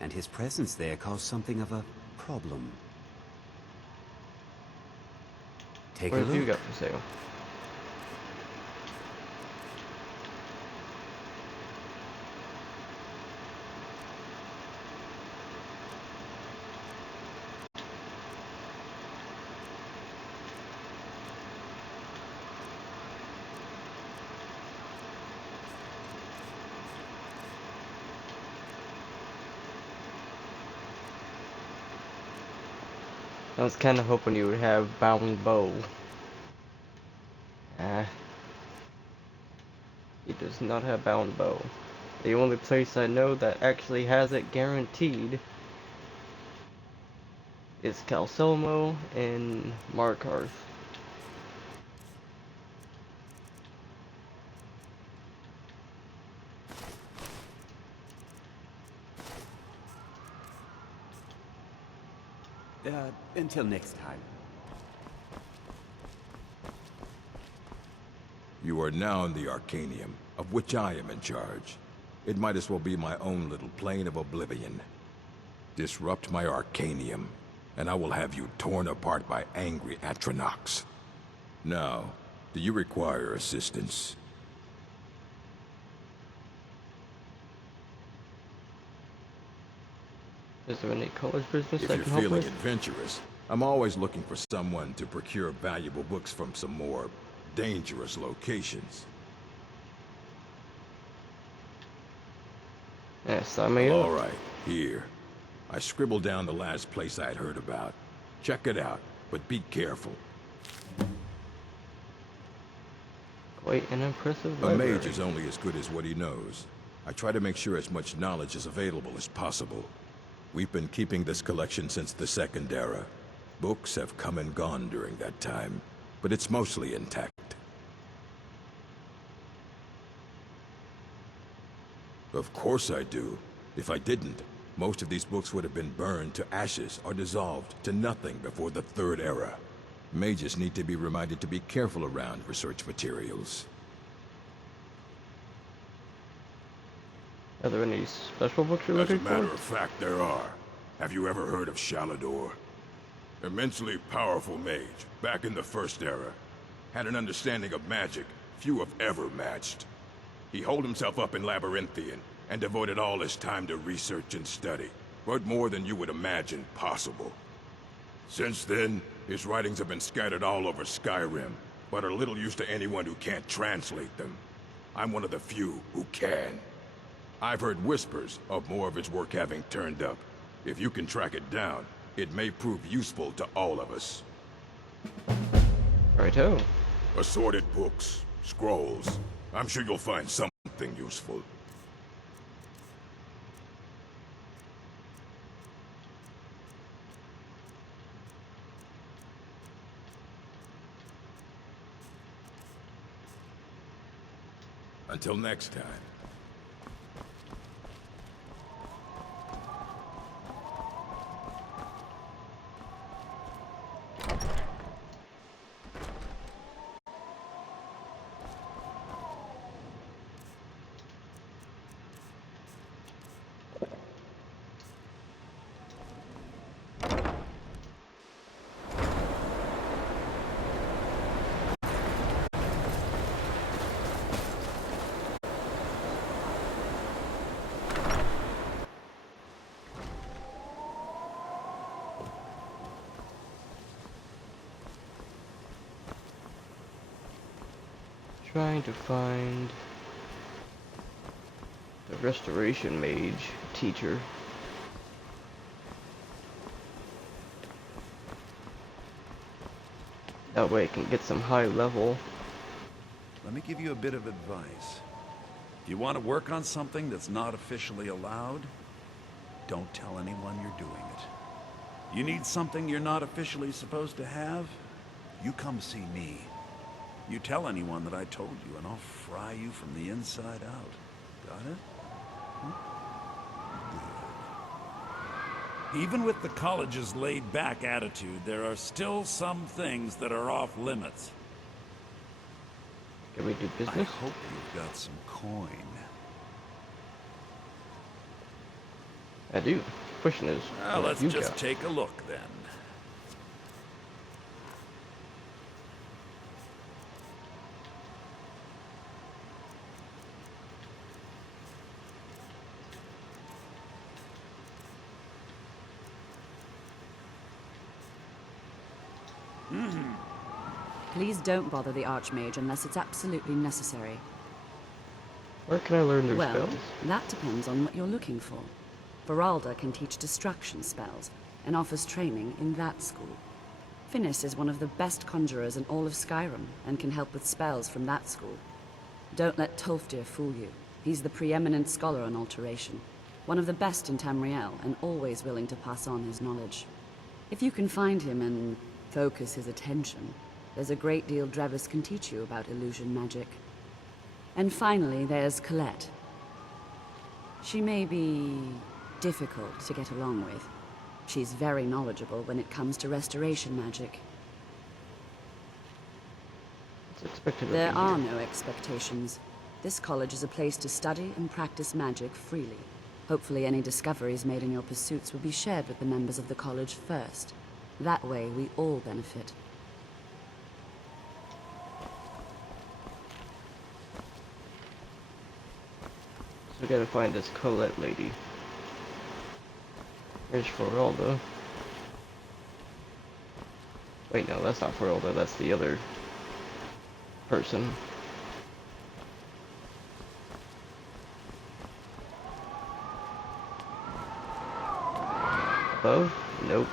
and his presence there caused something of a problem. Take What a have you look. got for sale? I was kind of hoping you would have bound bow. He does not have bound bow. The only place I know that actually has it guaranteed is Calsomo and Markarth. Until next time. You are now in the Arcanium, of which I am in charge. It might as well be my own little plane of oblivion. Disrupt my Arcanium, and I will have you torn apart by angry Atronachs. Now, do you require assistance? Is there any college business If I you're can help feeling with? adventurous, I'm always looking for someone to procure valuable books from some more dangerous locations. Yes, sign me up. All right, here. I scribbled down the last place I'd heard about. Check it out, but be careful. Quite an impressive A library. mage is only as good as what he knows. I try to make sure as much knowledge is available as possible. We've been keeping this collection since the Second Era. Books have come and gone during that time, but it's mostly intact. Of course I do. If I didn't, most of these books would have been burned to ashes or dissolved to nothing before the Third Era. Mages need to be reminded to be careful around research materials. Are there any special books you're As a looking matter for? of fact, there are. Have you ever heard of Shalador? Immensely powerful mage, back in the First Era. Had an understanding of magic few have ever matched. He holed himself up in Labyrinthian, and devoted all his time to research and study. But more than you would imagine possible. Since then, his writings have been scattered all over Skyrim, but are little use to anyone who can't translate them. I'm one of the few who can. I've heard whispers of more of its work having turned up. If you can track it down, it may prove useful to all of us. Righto. Assorted books, scrolls. I'm sure you'll find something useful. Until next time. Trying to find the restoration mage teacher. That way I can get some high level. Let me give you a bit of advice. If you want to work on something that's not officially allowed, don't tell anyone you're doing it. You need something you're not officially supposed to have? You come see me. You tell anyone that I told you, and I'll fry you from the inside out. Got it? Good. Even with the college's laid-back attitude, there are still some things that are off limits. Can we do business? I hope you've got some coin. I do. Question is, Well, what let's you just got? take a look then. Please don't bother the Archmage unless it's absolutely necessary. Where can I learn their Well, spells? that depends on what you're looking for. Beralda can teach distraction spells and offers training in that school. Finis is one of the best conjurers in all of Skyrim and can help with spells from that school. Don't let Tolfdir fool you. He's the preeminent scholar on alteration, one of the best in Tamriel and always willing to pass on his knowledge. If you can find him and focus his attention, there's a great deal Drevis can teach you about illusion magic. And finally, there's Colette. She may be difficult to get along with. She's very knowledgeable when it comes to restoration magic. It's expected There of me are here. no expectations. This college is a place to study and practice magic freely. Hopefully any discoveries made in your pursuits will be shared with the members of the college first. That way, we all benefit. So we gotta find this Colette lady. Here's Feralda. Wait, no, that's not Feralda, that's the other person. Above? Nope.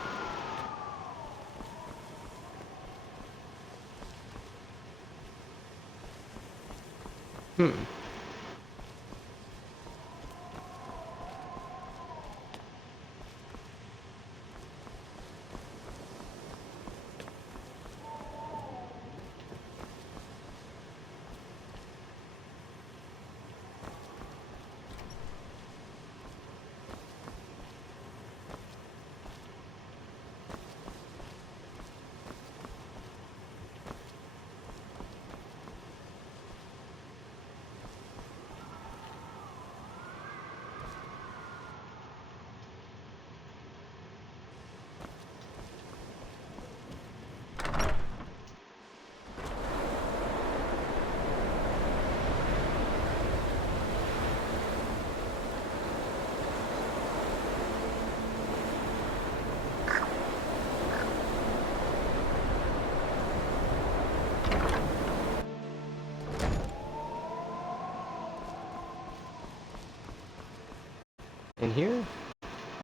In here?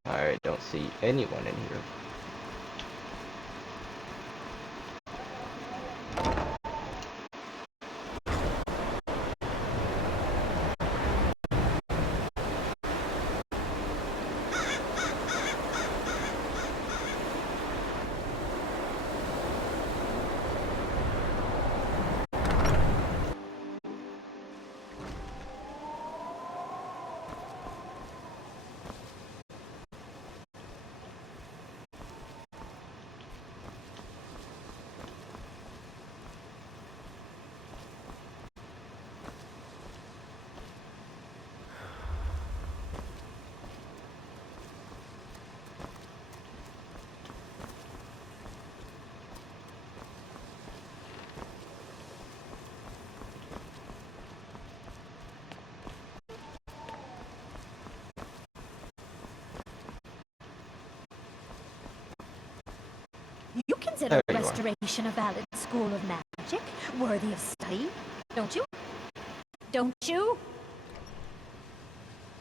I don't see anyone in here. You consider restoration a valid school of magic, worthy of study, don't you? Don't you?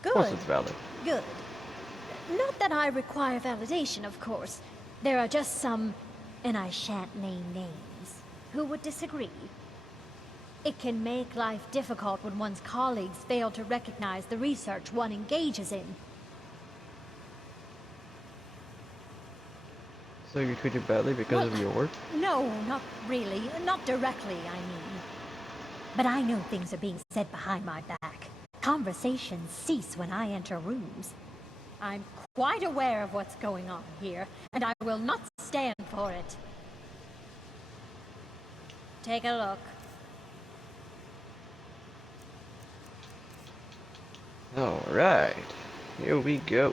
Of course Good. it's valid. Good. Not that I require validation, of course. There are just some, and I shan't name names, who would disagree. It can make life difficult when one's colleagues fail to recognize the research one engages in. So you're treated badly because of your work? No, not really. Not directly, I mean. But I know things are being said behind my back. Conversations cease when I enter rooms. I'm quite aware of what's going on here, and I will not stand for it. Take a look. Alright, here we go.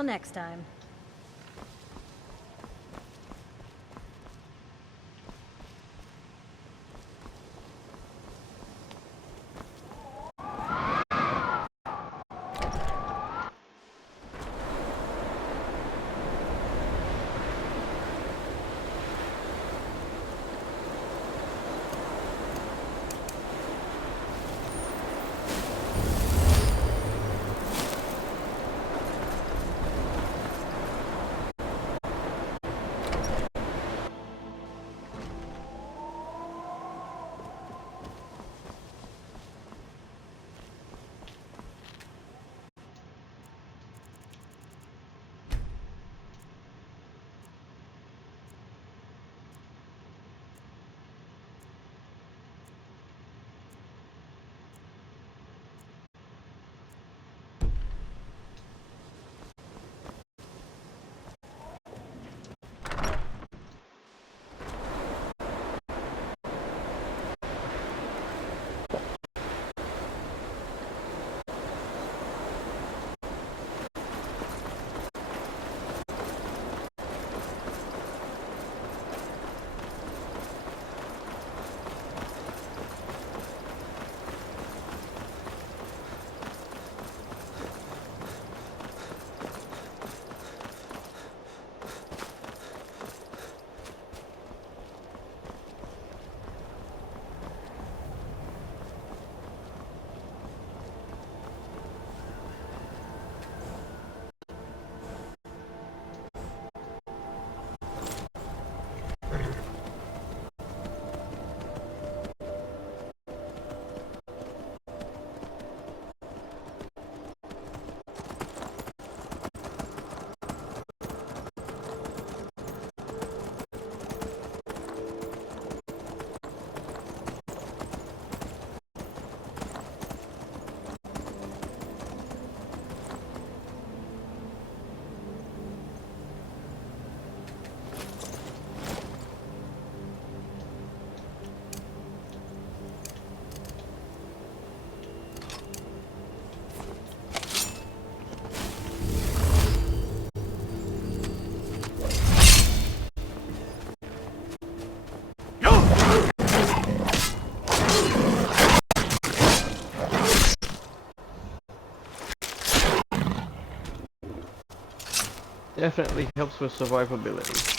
Till next time. Definitely helps with survivability.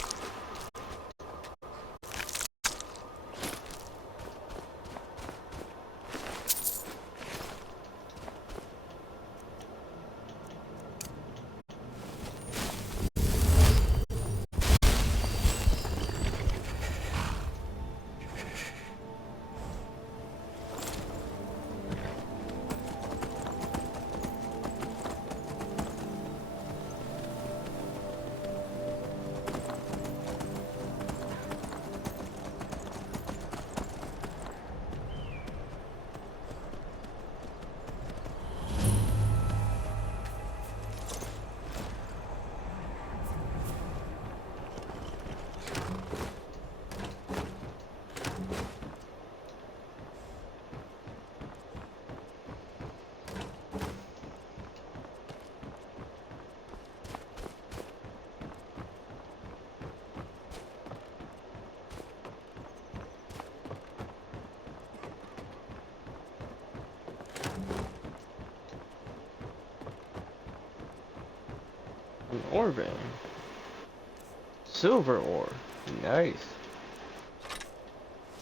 An ore vein. Silver ore. Nice.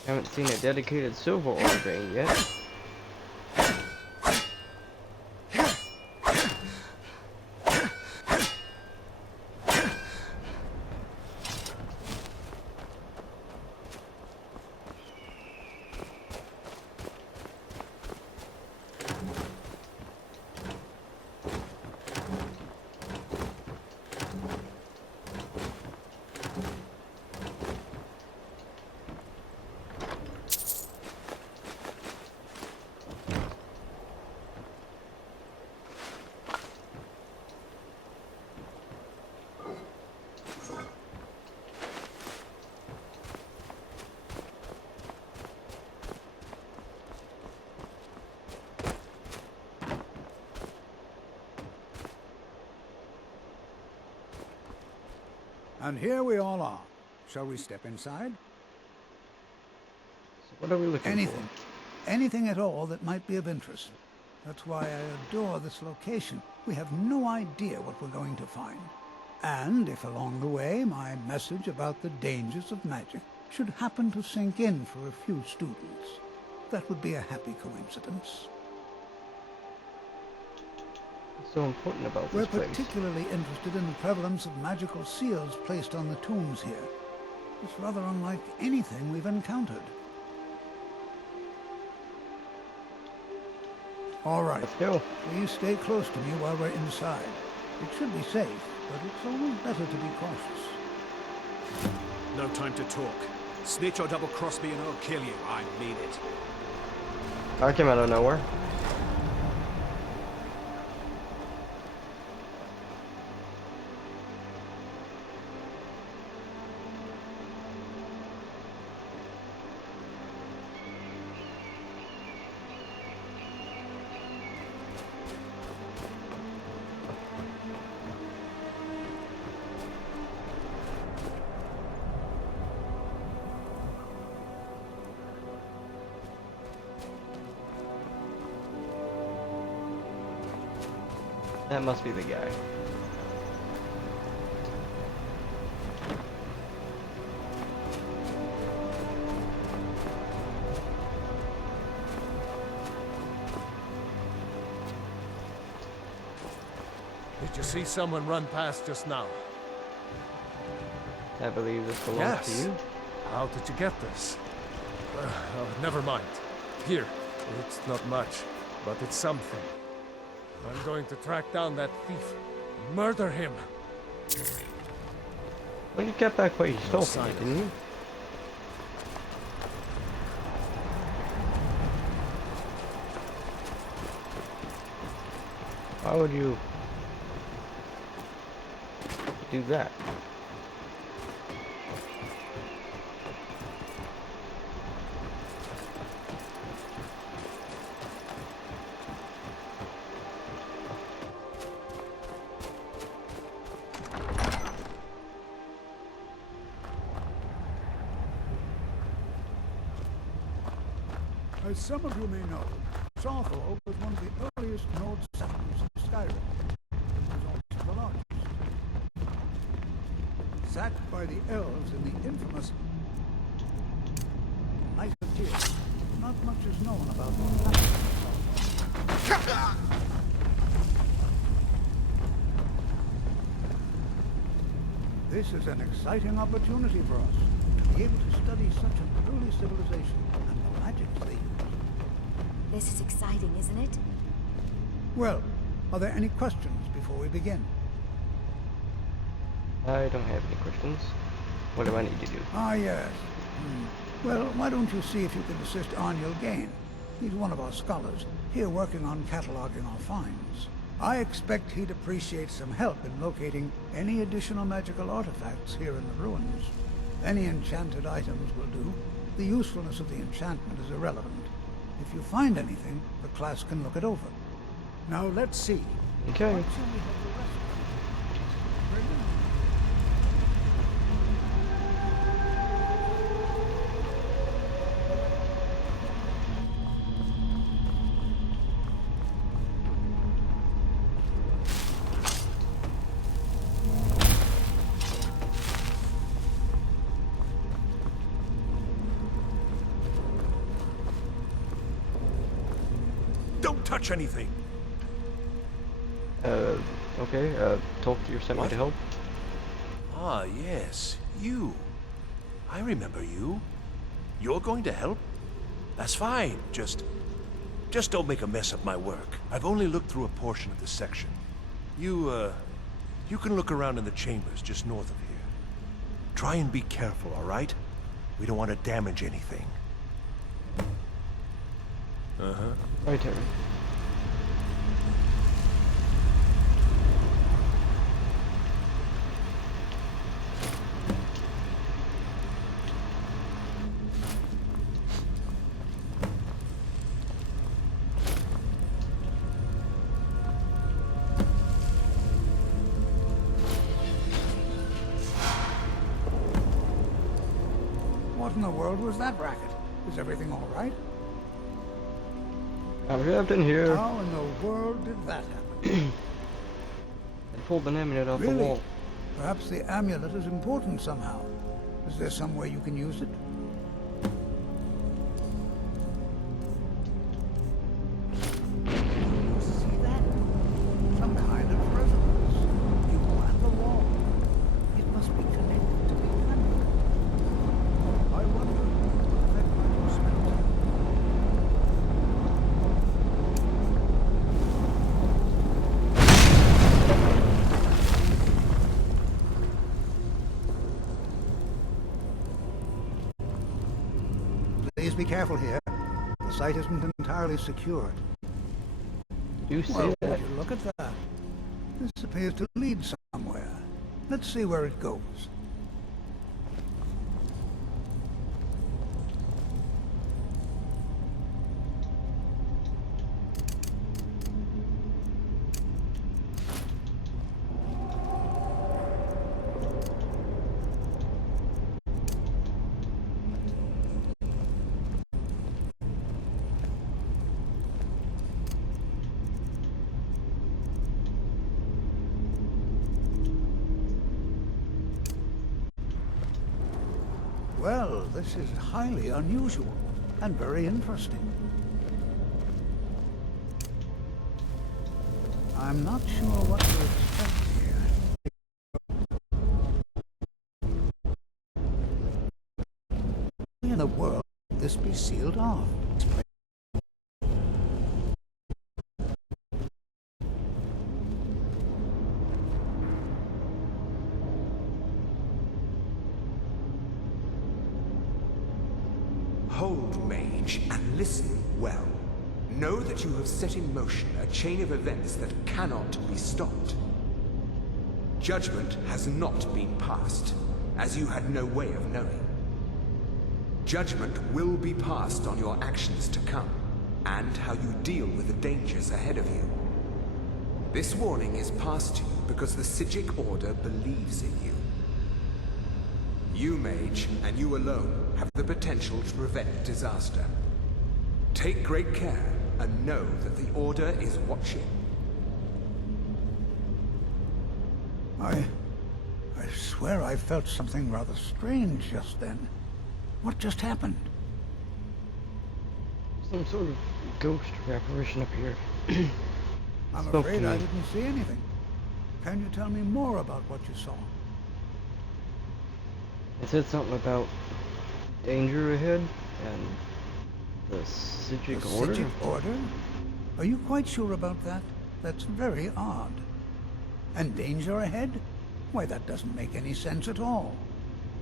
Haven't seen a dedicated silver ore vein yet. And here we all are. Shall we step inside? So what are we looking Anything. Anything at all that might be of interest. That's why I adore this location. We have no idea what we're going to find. And if along the way my message about the dangers of magic should happen to sink in for a few students, that would be a happy coincidence. What's so important about We're this place? particularly interested in the prevalence of magical seals placed on the tombs here. It's rather unlike anything we've encountered. All right. Let's go. Please stay close to me while we're inside. It should be safe, but it's always better to be cautious. No time to talk. Snitch or double-cross me and I'll kill you. I mean it. I came out of nowhere. That must be the guy. Did you see someone run past just now? I believe this belongs Yes. to you. How did you get this? Never mind. Here. It's not much, but it's something. I'm going to track down that thief. Murder him. Well, you got back what you stole from me, didn't you? Why would you do that? As some of you may know, Sawthorpe was one of the earliest Nord settlers of Skyrim. It was also the largest. attacked by the elves in the infamous Night of Tears. Not much is known about them. This is an exciting opportunity for us to be able to study such an early civilization and the magics they use. This is exciting, isn't it? Well, are there any questions before we begin? I don't have any questions. What do I need to do? Ah, yes. Well, why don't you see if you can assist Arniel Gain? He's one of our scholars, here working on cataloging our finds. I expect he'd appreciate some help in locating any additional magical artifacts here in the ruins. Any enchanted items will do. The usefulness of the enchantment is irrelevant. If you find anything, the class can look it over. Now let's see. Okay. What shall we have the rest of? Brilliant. Don't touch anything! Okay, Tolkien sent me to help. Ah, yes, you. I remember you. You're going to help? That's fine, just don't make a mess of my work. I've only looked through a portion of the section. You can look around in the chambers just north of here. Try and be careful, all right? We don't want to damage anything. Uh-huh. Right, Terry. What in the world was that racket? Is everything all right? I've lived in here. How in the world did that happen? I pulled an amulet off the Really? wall. Perhaps the amulet is important somehow. Is there some way you can use it? See that? Some kind of resonance. You and the wall. It must be connected to the amulet. I wonder what that might have smelled. Please be careful here. The site isn't entirely secured. You see Well, that? would you look at that? This appears to lead somewhere. Let's see where it goes. Well, this is highly unusual and very interesting. I'm not sure what to expect here. In the world, would this be sealed off? Hold, mage, and listen well. Know that you have set in motion a chain of events that cannot be stopped. Judgment has not been passed, as you had no way of knowing. Judgment will be passed on your actions to come, and how you deal with the dangers ahead of you. This warning is passed to you because the Psijic Order believes in you. You, mage, and you alone, have the potential to prevent disaster. Take great care, and know that the Order is watching. I I swear I felt something rather strange just then. What just happened? Some sort of ghost or apparition up here. I'm Spoke to afraid I me. didn't see anything. Can you tell me more about what you saw? It said something about danger ahead and the Sijic The Order? Sijic Order? Are you quite sure about that? That's very odd. And danger ahead? Why, that doesn't make any sense at all.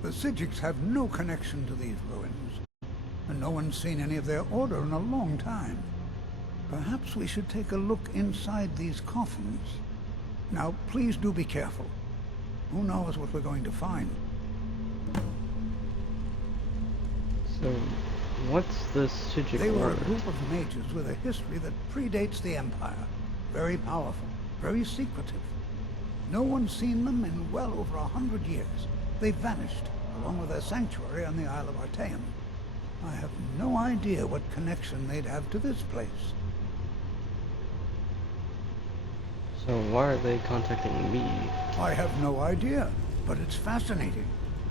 The Sijics have no connection to these ruins, and no one's seen any of their order in a long time. Perhaps we should take a look inside these coffins. Now, please do be careful. Who knows what we're going to find? So, what's the Sijic They were a Order? group of mages with a history that predates the Empire. Very powerful, very secretive. No one's seen them in well over 100 years. They vanished, along with their sanctuary on the Isle of Artaeum. I have no idea what connection they'd have to this place. So why are they contacting me? I have no idea, but it's fascinating.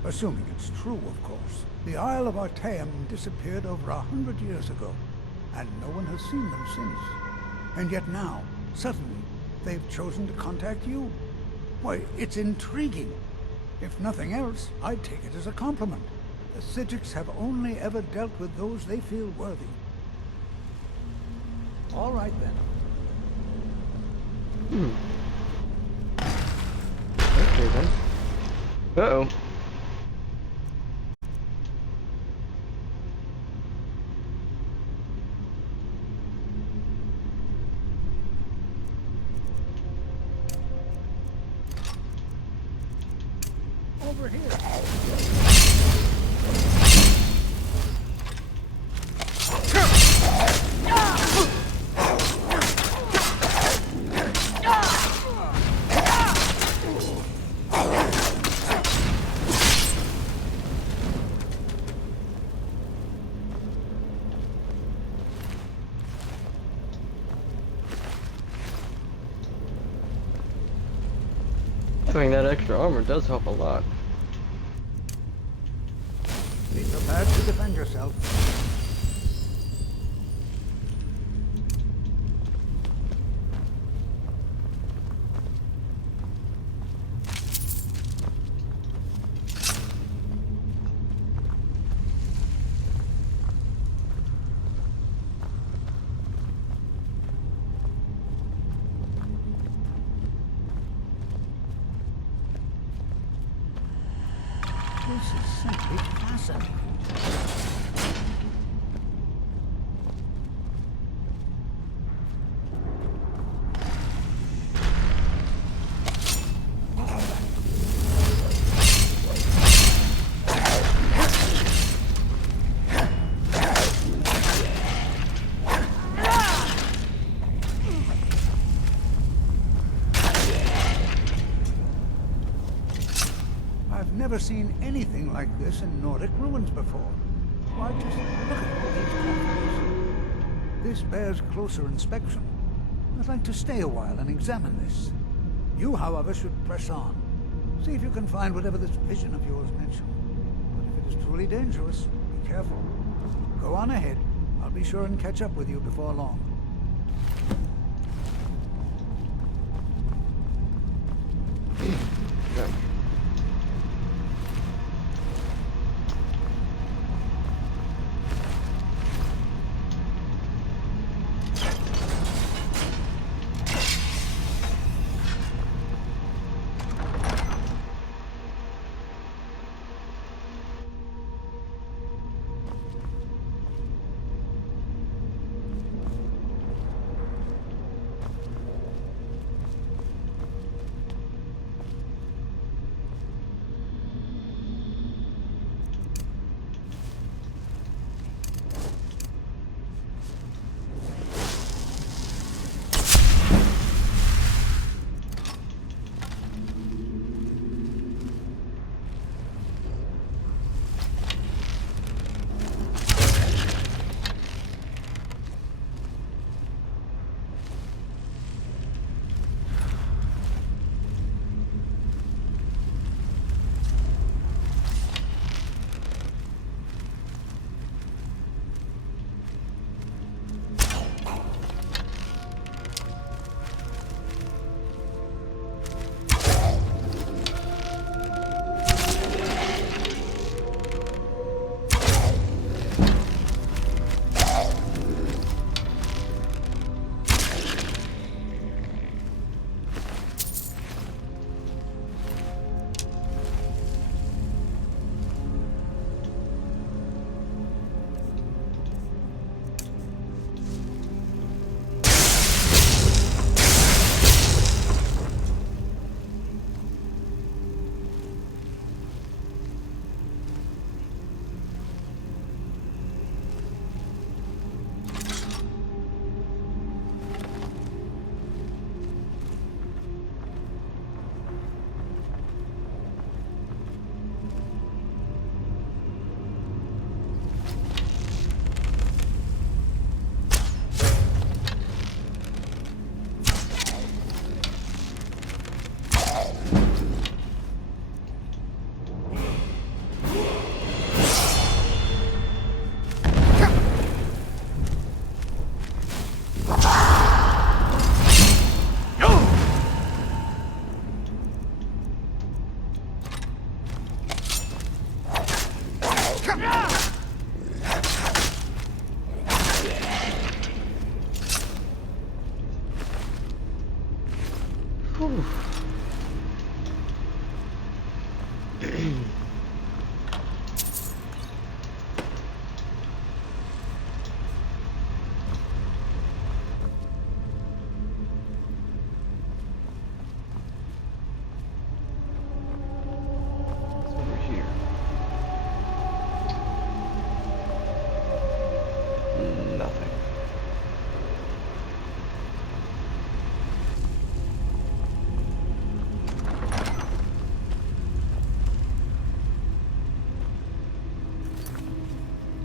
Assuming it's true, of course. The Isle of Artaeum disappeared over 100 years ago, and no one has seen them since. And yet now, suddenly, they've chosen to contact you. Why, it's intriguing. If nothing else, I'd take it as a compliment. The Sijics have only ever dealt with those they feel worthy. All right, then. Okay, then. Uh-oh. Over here. Having that extra armor does help a lot. Be prepared to defend yourself. This is simply fascinating. I've never seen anything like this in Nordic ruins before. Why, just look at all these coffins. This bears closer inspection. I'd like to stay a while and examine this. You, however, should press on. See if you can find whatever this vision of yours mentioned. But if it is truly dangerous, be careful. Go on ahead. I'll be sure and catch up with you before long.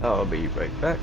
I'll be right back.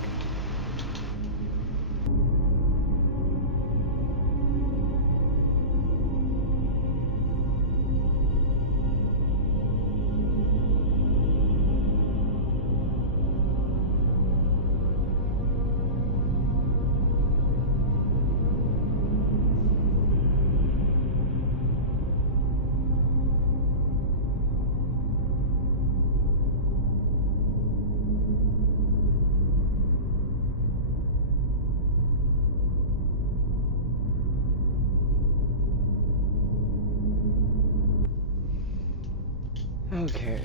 Okay,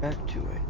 back to it.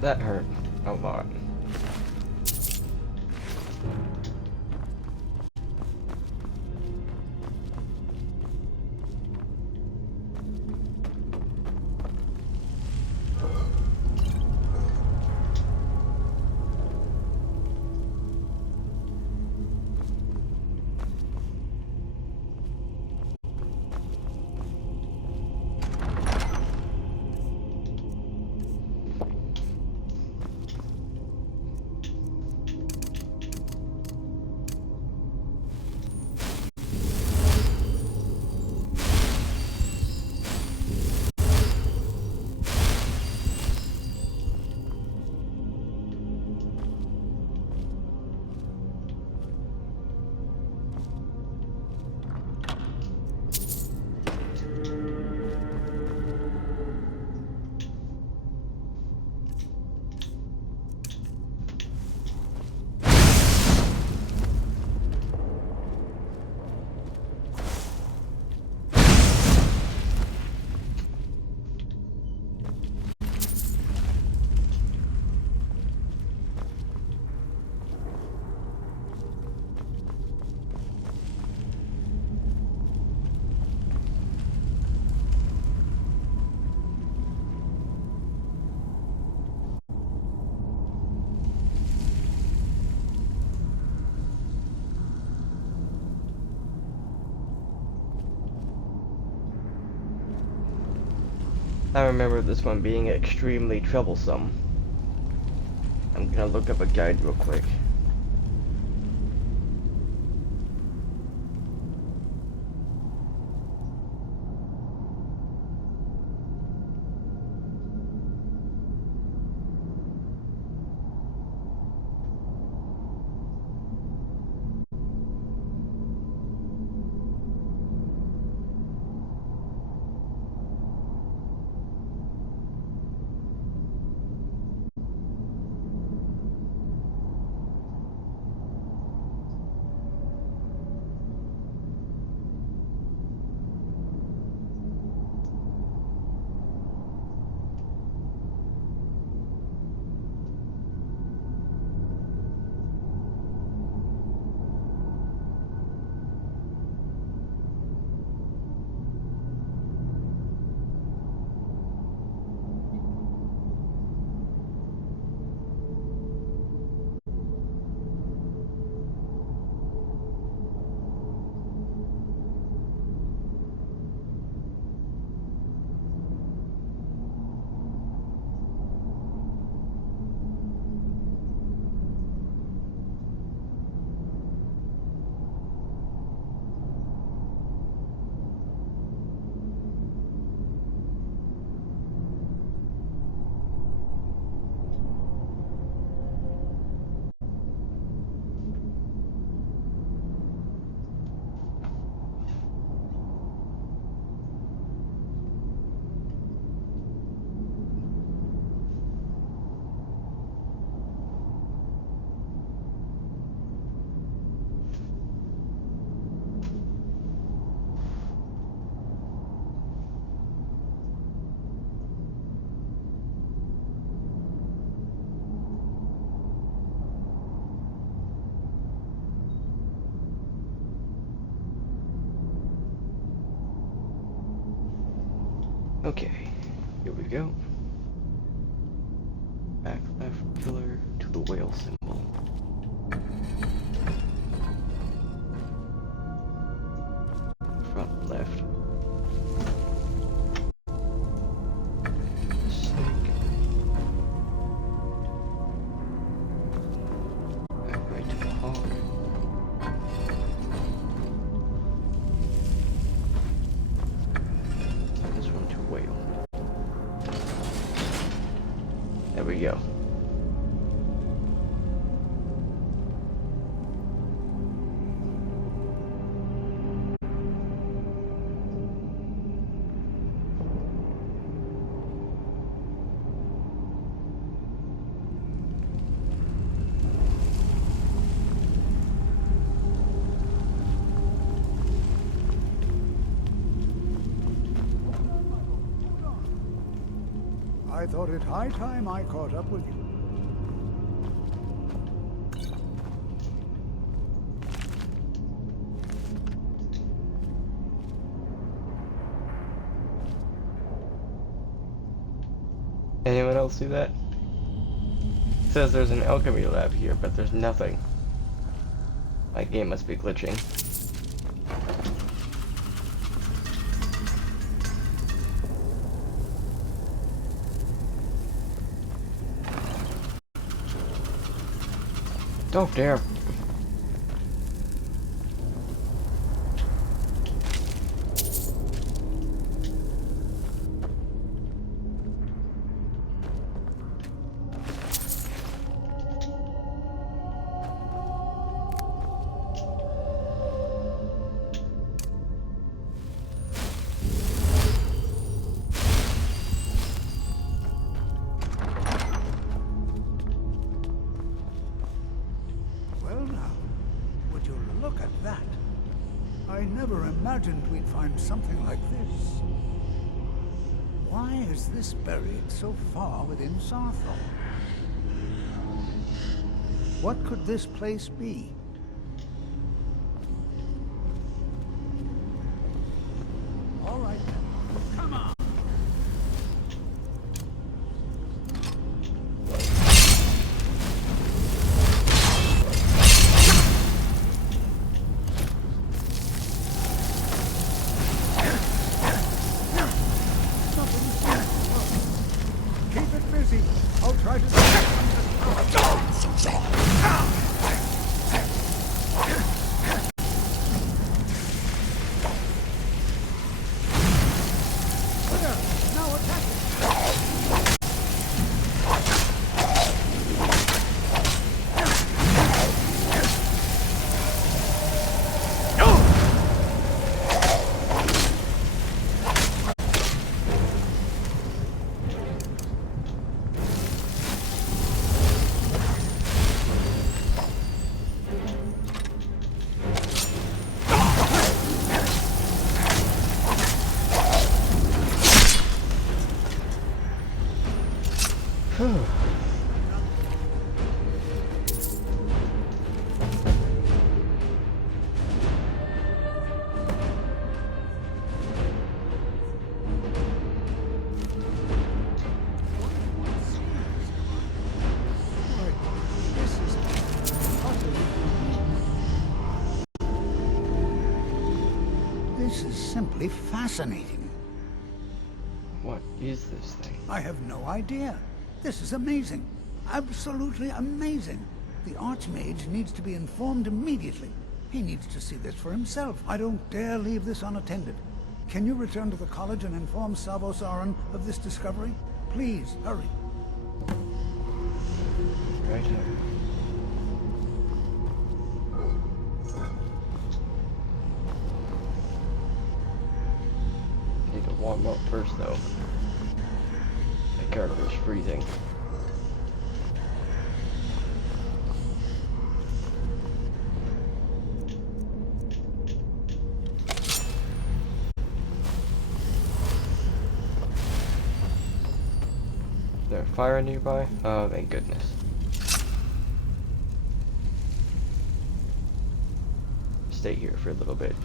That hurt a lot. I remember this one being extremely troublesome. I'm gonna look up a guide real quick. Okay, here we go. Back left pillar to the whale symbol. Front left. Snake. Back right to the hog. This one to whale. There we go. I thought it high time I caught up with you. Anyone else see that? It says there's an alchemy lab here, but there's nothing. My game must be glitching. Don't dare. Well now, would you look at that? I never imagined we'd find something like this. Why is this buried so far within Sarthor? What could this place be? All right then, come on! Keep it busy. I'll try to... There, now attack it. This is simply fascinating. What is this thing? I have no idea. This is amazing. Absolutely amazing. The Archmage needs to be informed immediately. He needs to see this for himself. I don't dare leave this unattended. Can you return to the college and inform Savos Aran of this discovery? Please, hurry. Right here. Need to warm up first, though. My character's freezing. Is there a fire nearby? Oh, thank goodness. Stay here for a little bit.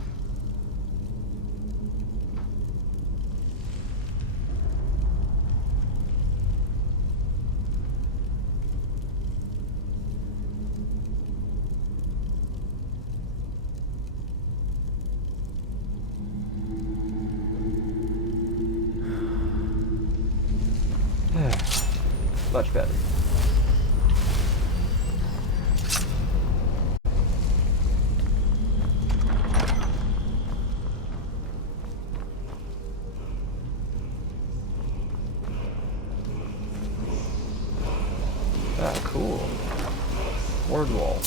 Much better. Ah, cool. Word wall.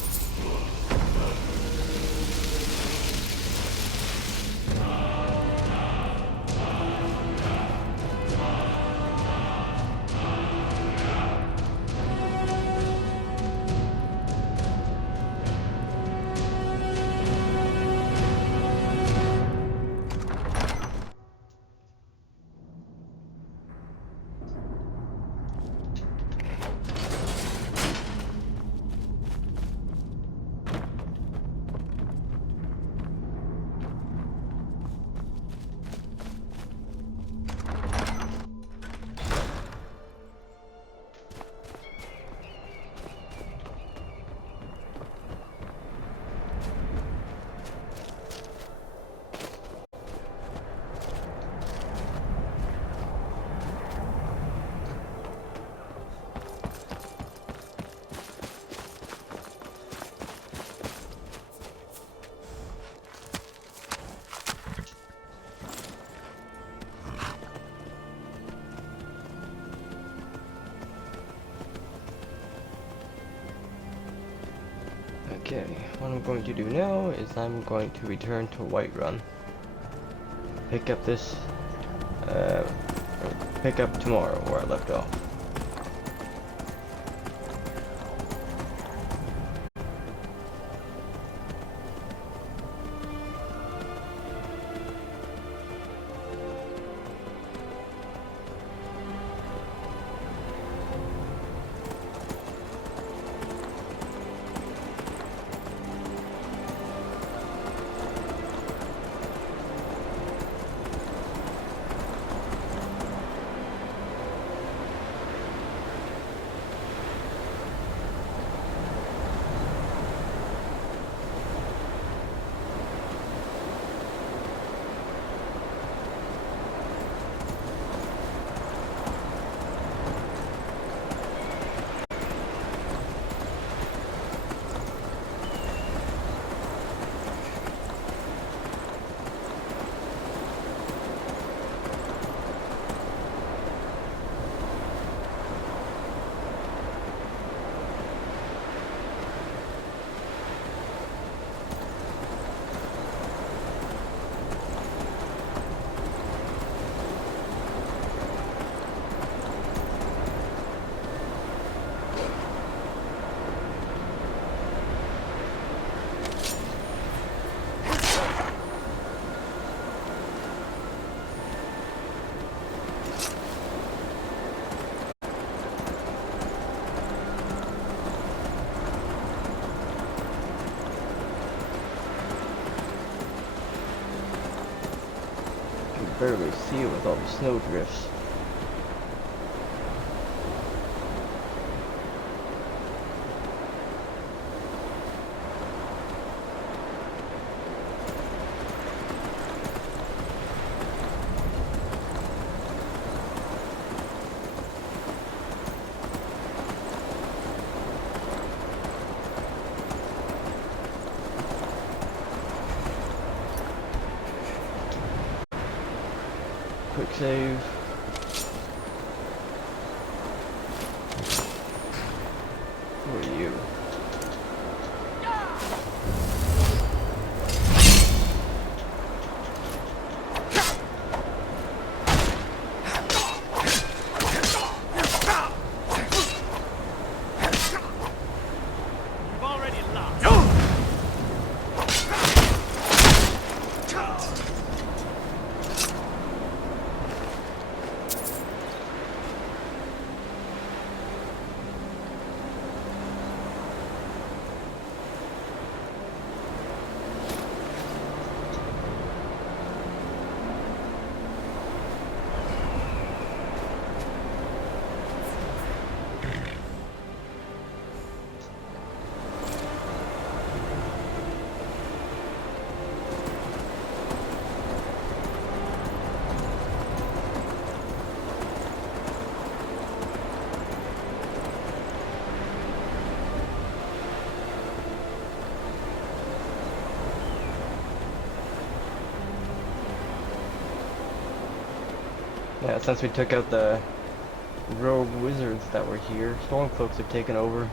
Okay, what I'm going to do now is I'm going to return to Whiterun. Pick up this, pick up tomorrow where I left off. Barely see it with all the snow drifts. Quick save. Who are you? You've already lost. Yeah, since we took out the rogue wizards that were here, Stormcloaks have taken over.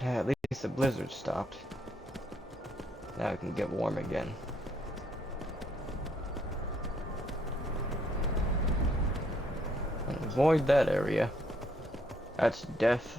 Yeah, at least the blizzard stopped. Now it can get warm again. And avoid that area. That's death.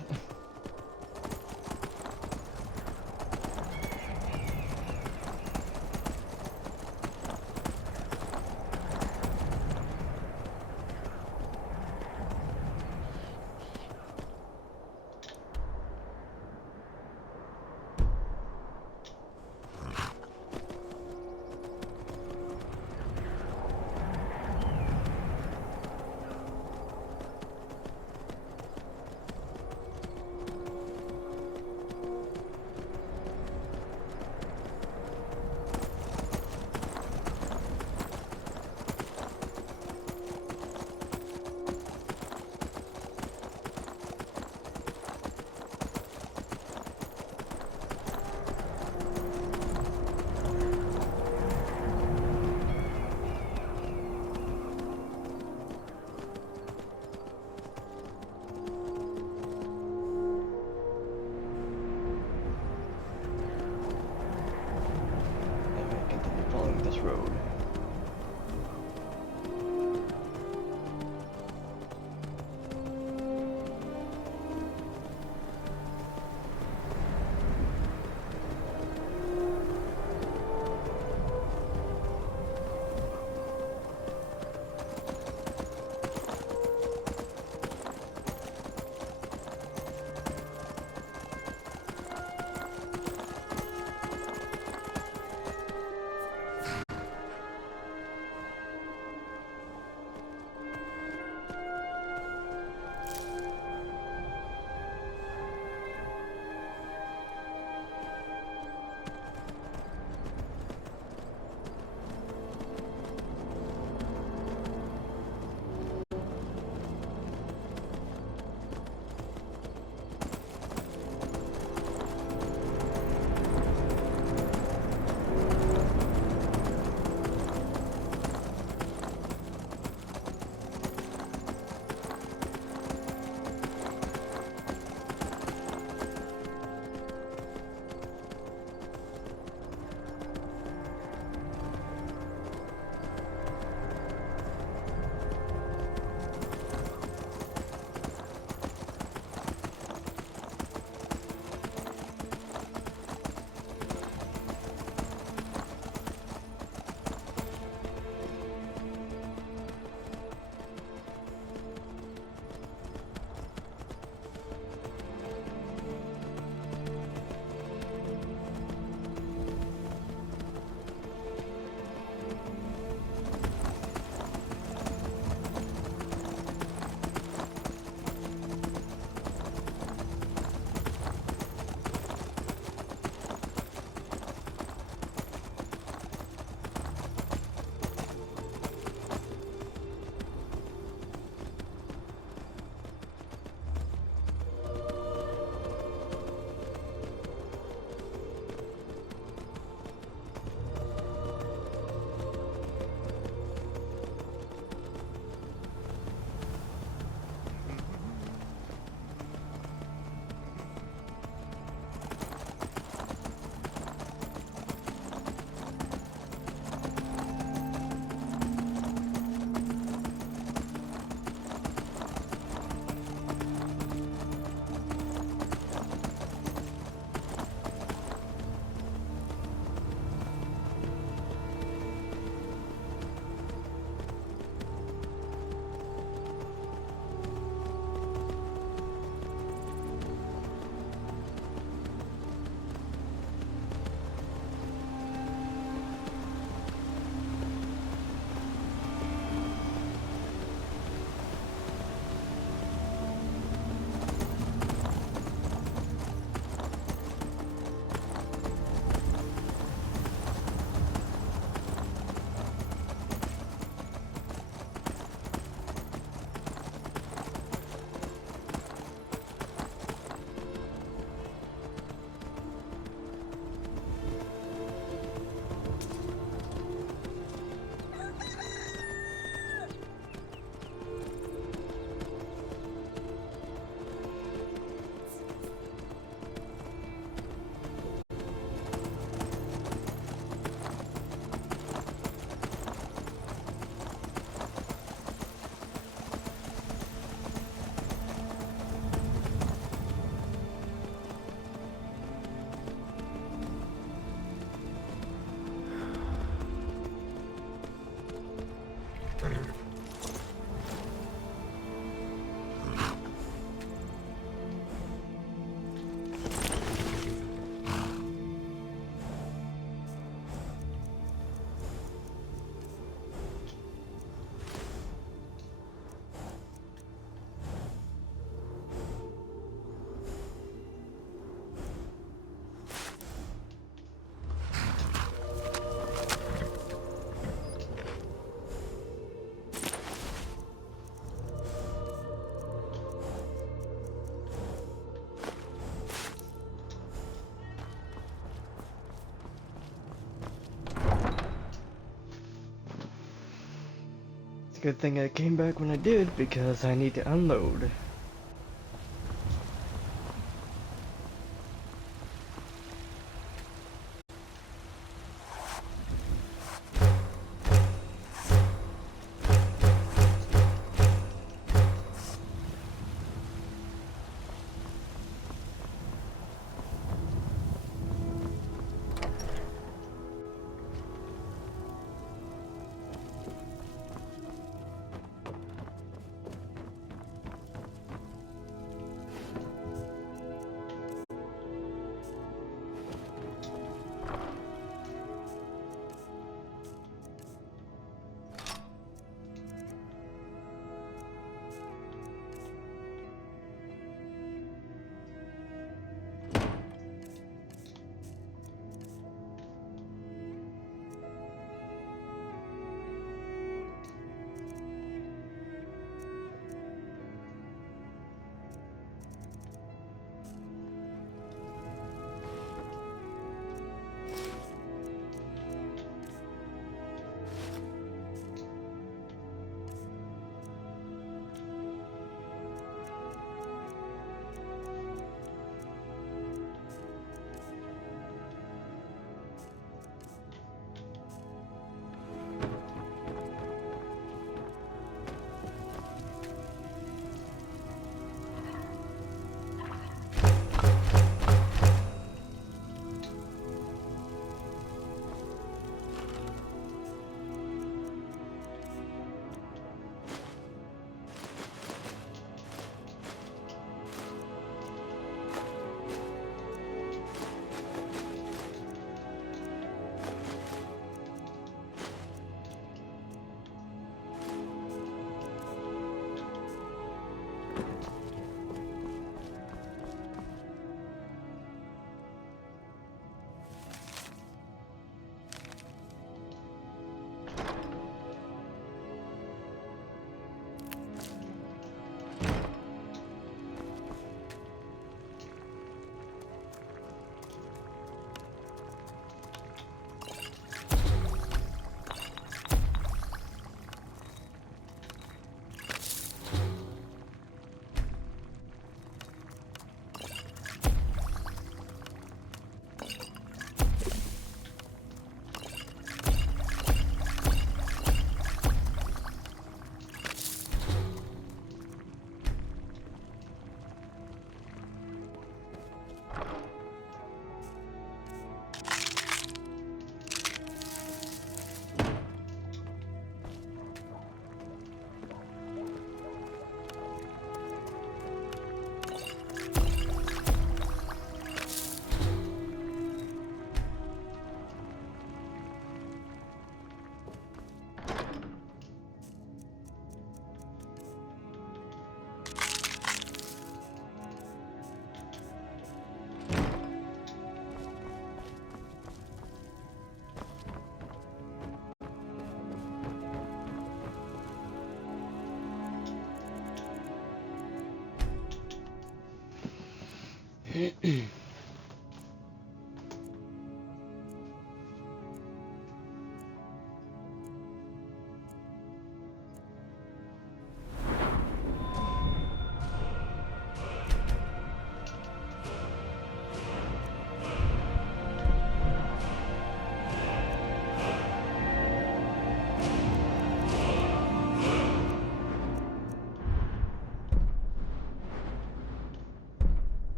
Good thing I came back when I did, because I need to unload.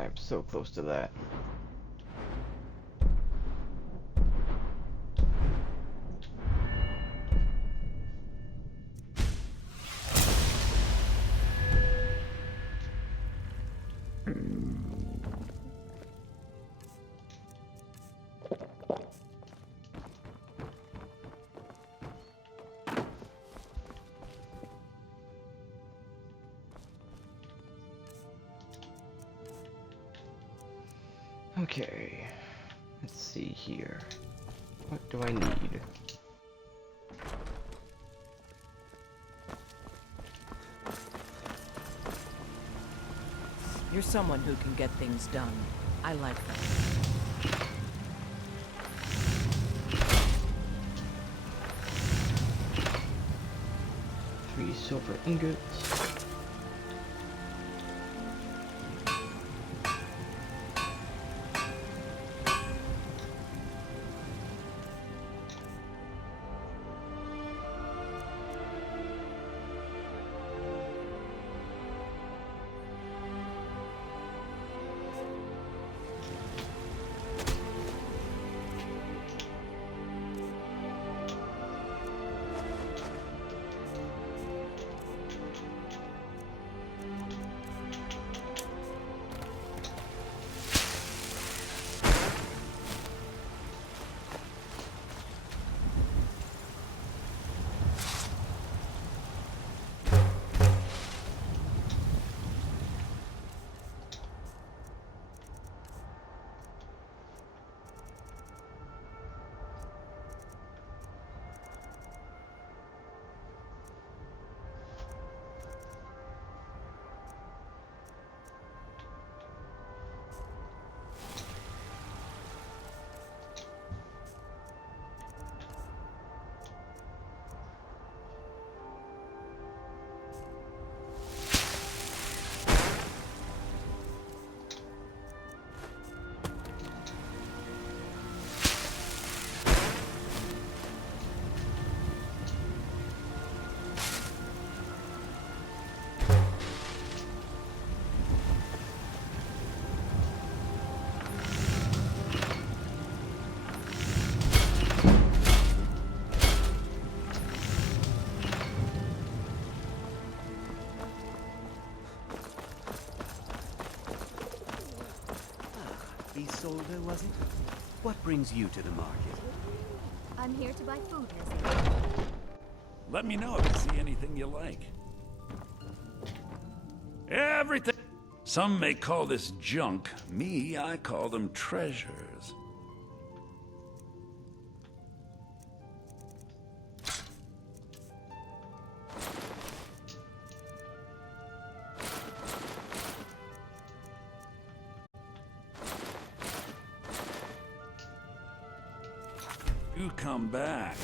I'm so close to that. Okay, let's see here. What do I need? You're someone who can get things done. I like that. silver ingots. Isolde, was it? What brings you to the market? I'm here to buy food, mister. Let me know if you see anything you like. Everything! Some may call this junk. Me, I call them treasures. You come back.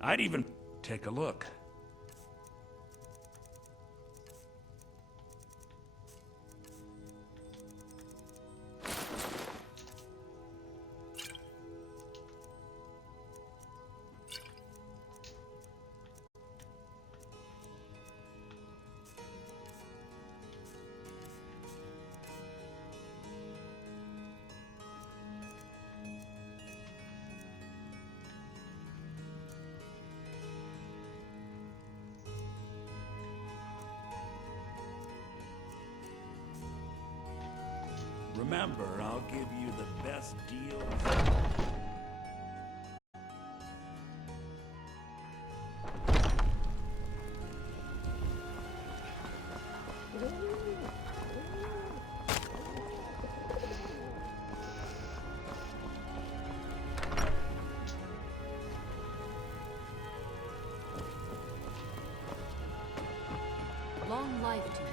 I'd even take a look. Remember, I'll give you the best deals. Long life to you.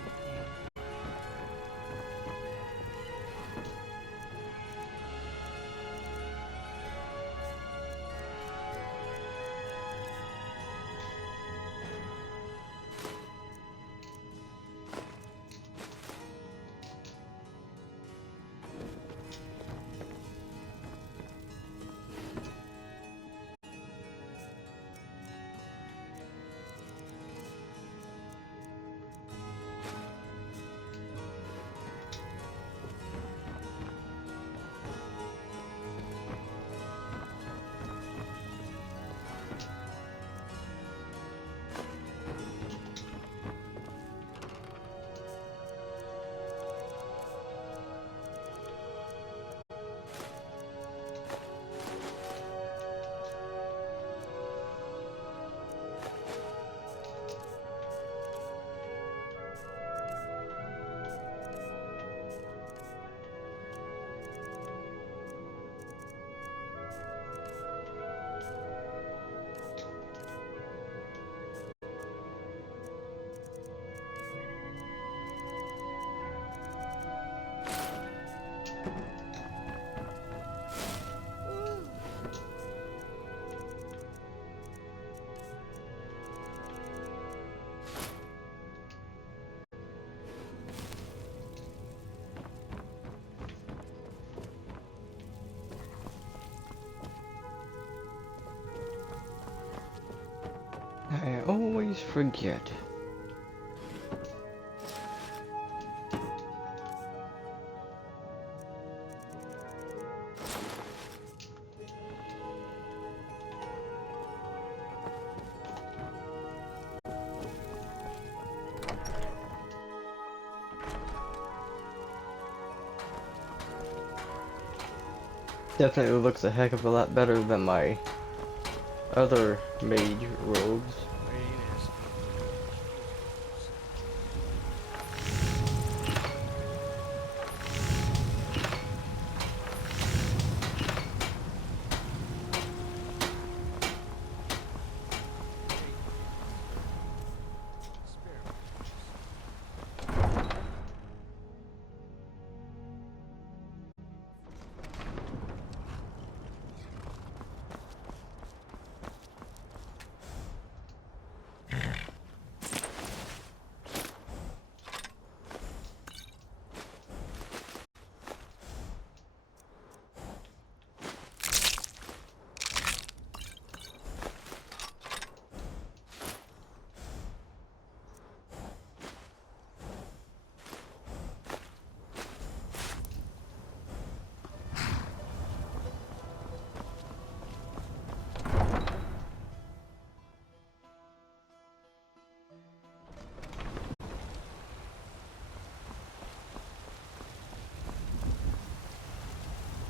always forget. Definitely looks a heck of a lot better than my other mage robes.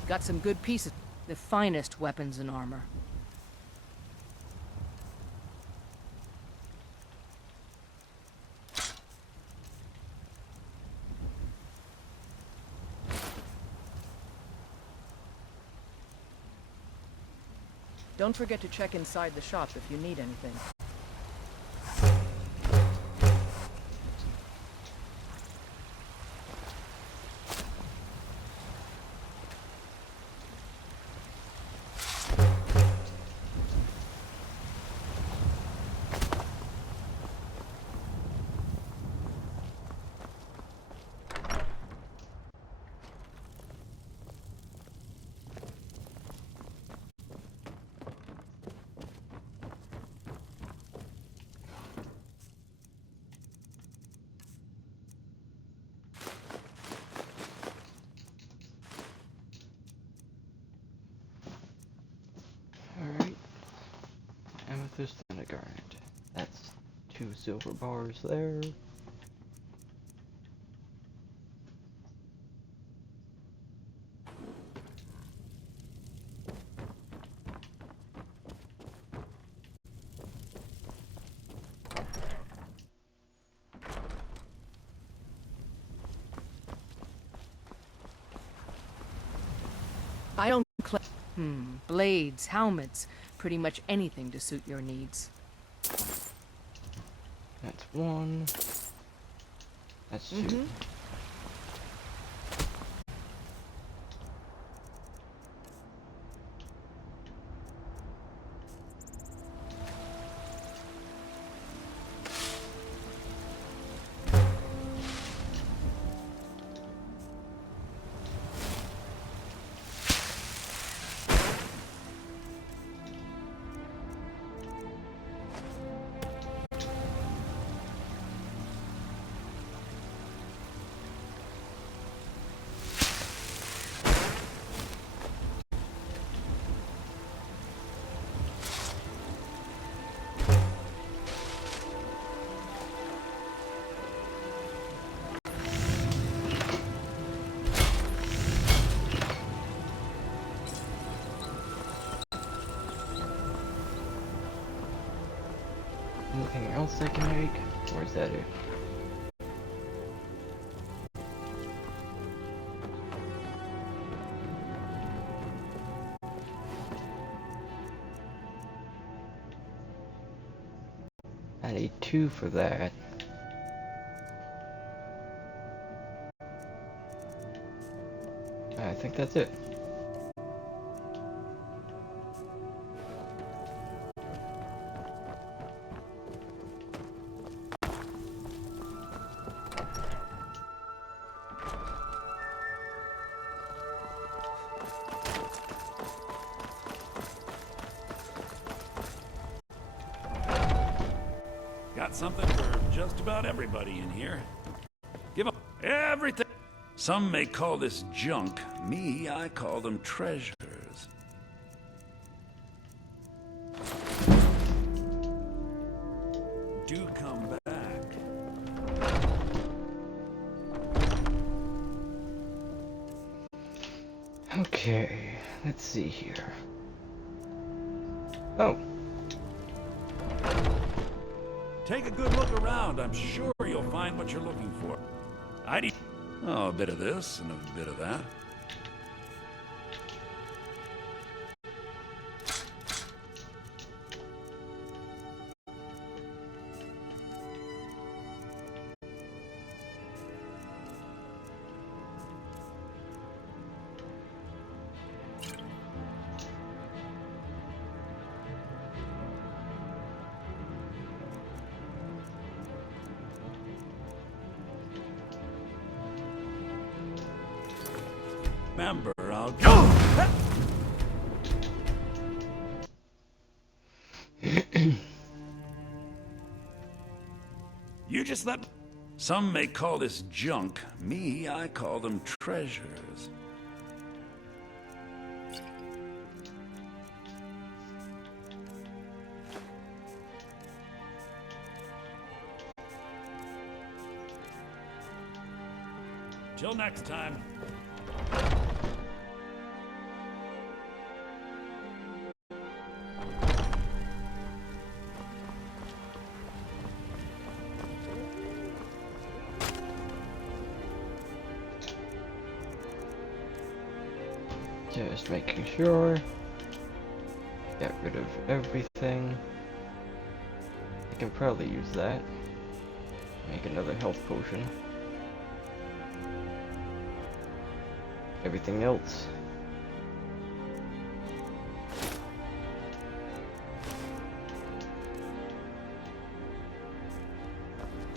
Got some good pieces. The finest weapons and armor. Don't forget to check inside the shop if you need anything. Alright. Amethyst and a garnet. That's 2 silver bars there. I don't blades, helmets, pretty much anything to suit your needs. That's 1. That's 2. Anything else I can make? Or is that it? I need 2 for that. I think that's it. Got something for just about everybody in here. Give 'em everything. Some may call this junk. Me, I call them treasures. Do come back. Okay, let's see here. Oh. Take a good look around. I'm sure you'll find what you're looking for. Oh, a bit of this and a bit of that. Remember, I'll go. You just let. Some may call this junk. Me, I call them treasures. Till next time. Just making sure. Get rid of everything. I can probably use that. Make another health potion. Everything else.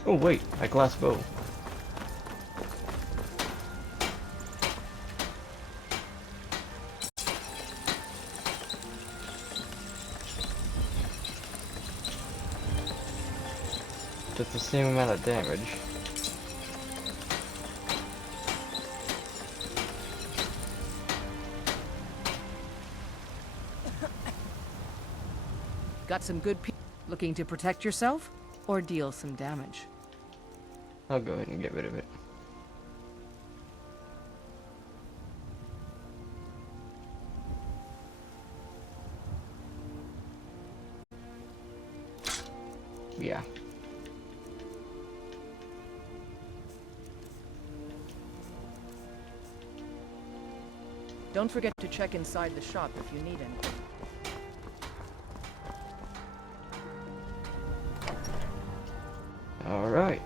Oh wait, a glass bow. Just the same amount of damage. Got some good people looking to protect yourself or deal some damage? I'll go ahead and get rid of it. Yeah. Don't forget to check inside the shop if you need anything. All right.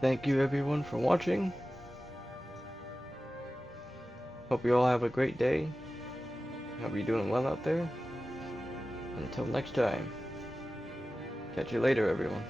Thank you everyone for watching. Hope you all have a great day. Hope you're doing well out there. Until next time. Catch you later, everyone.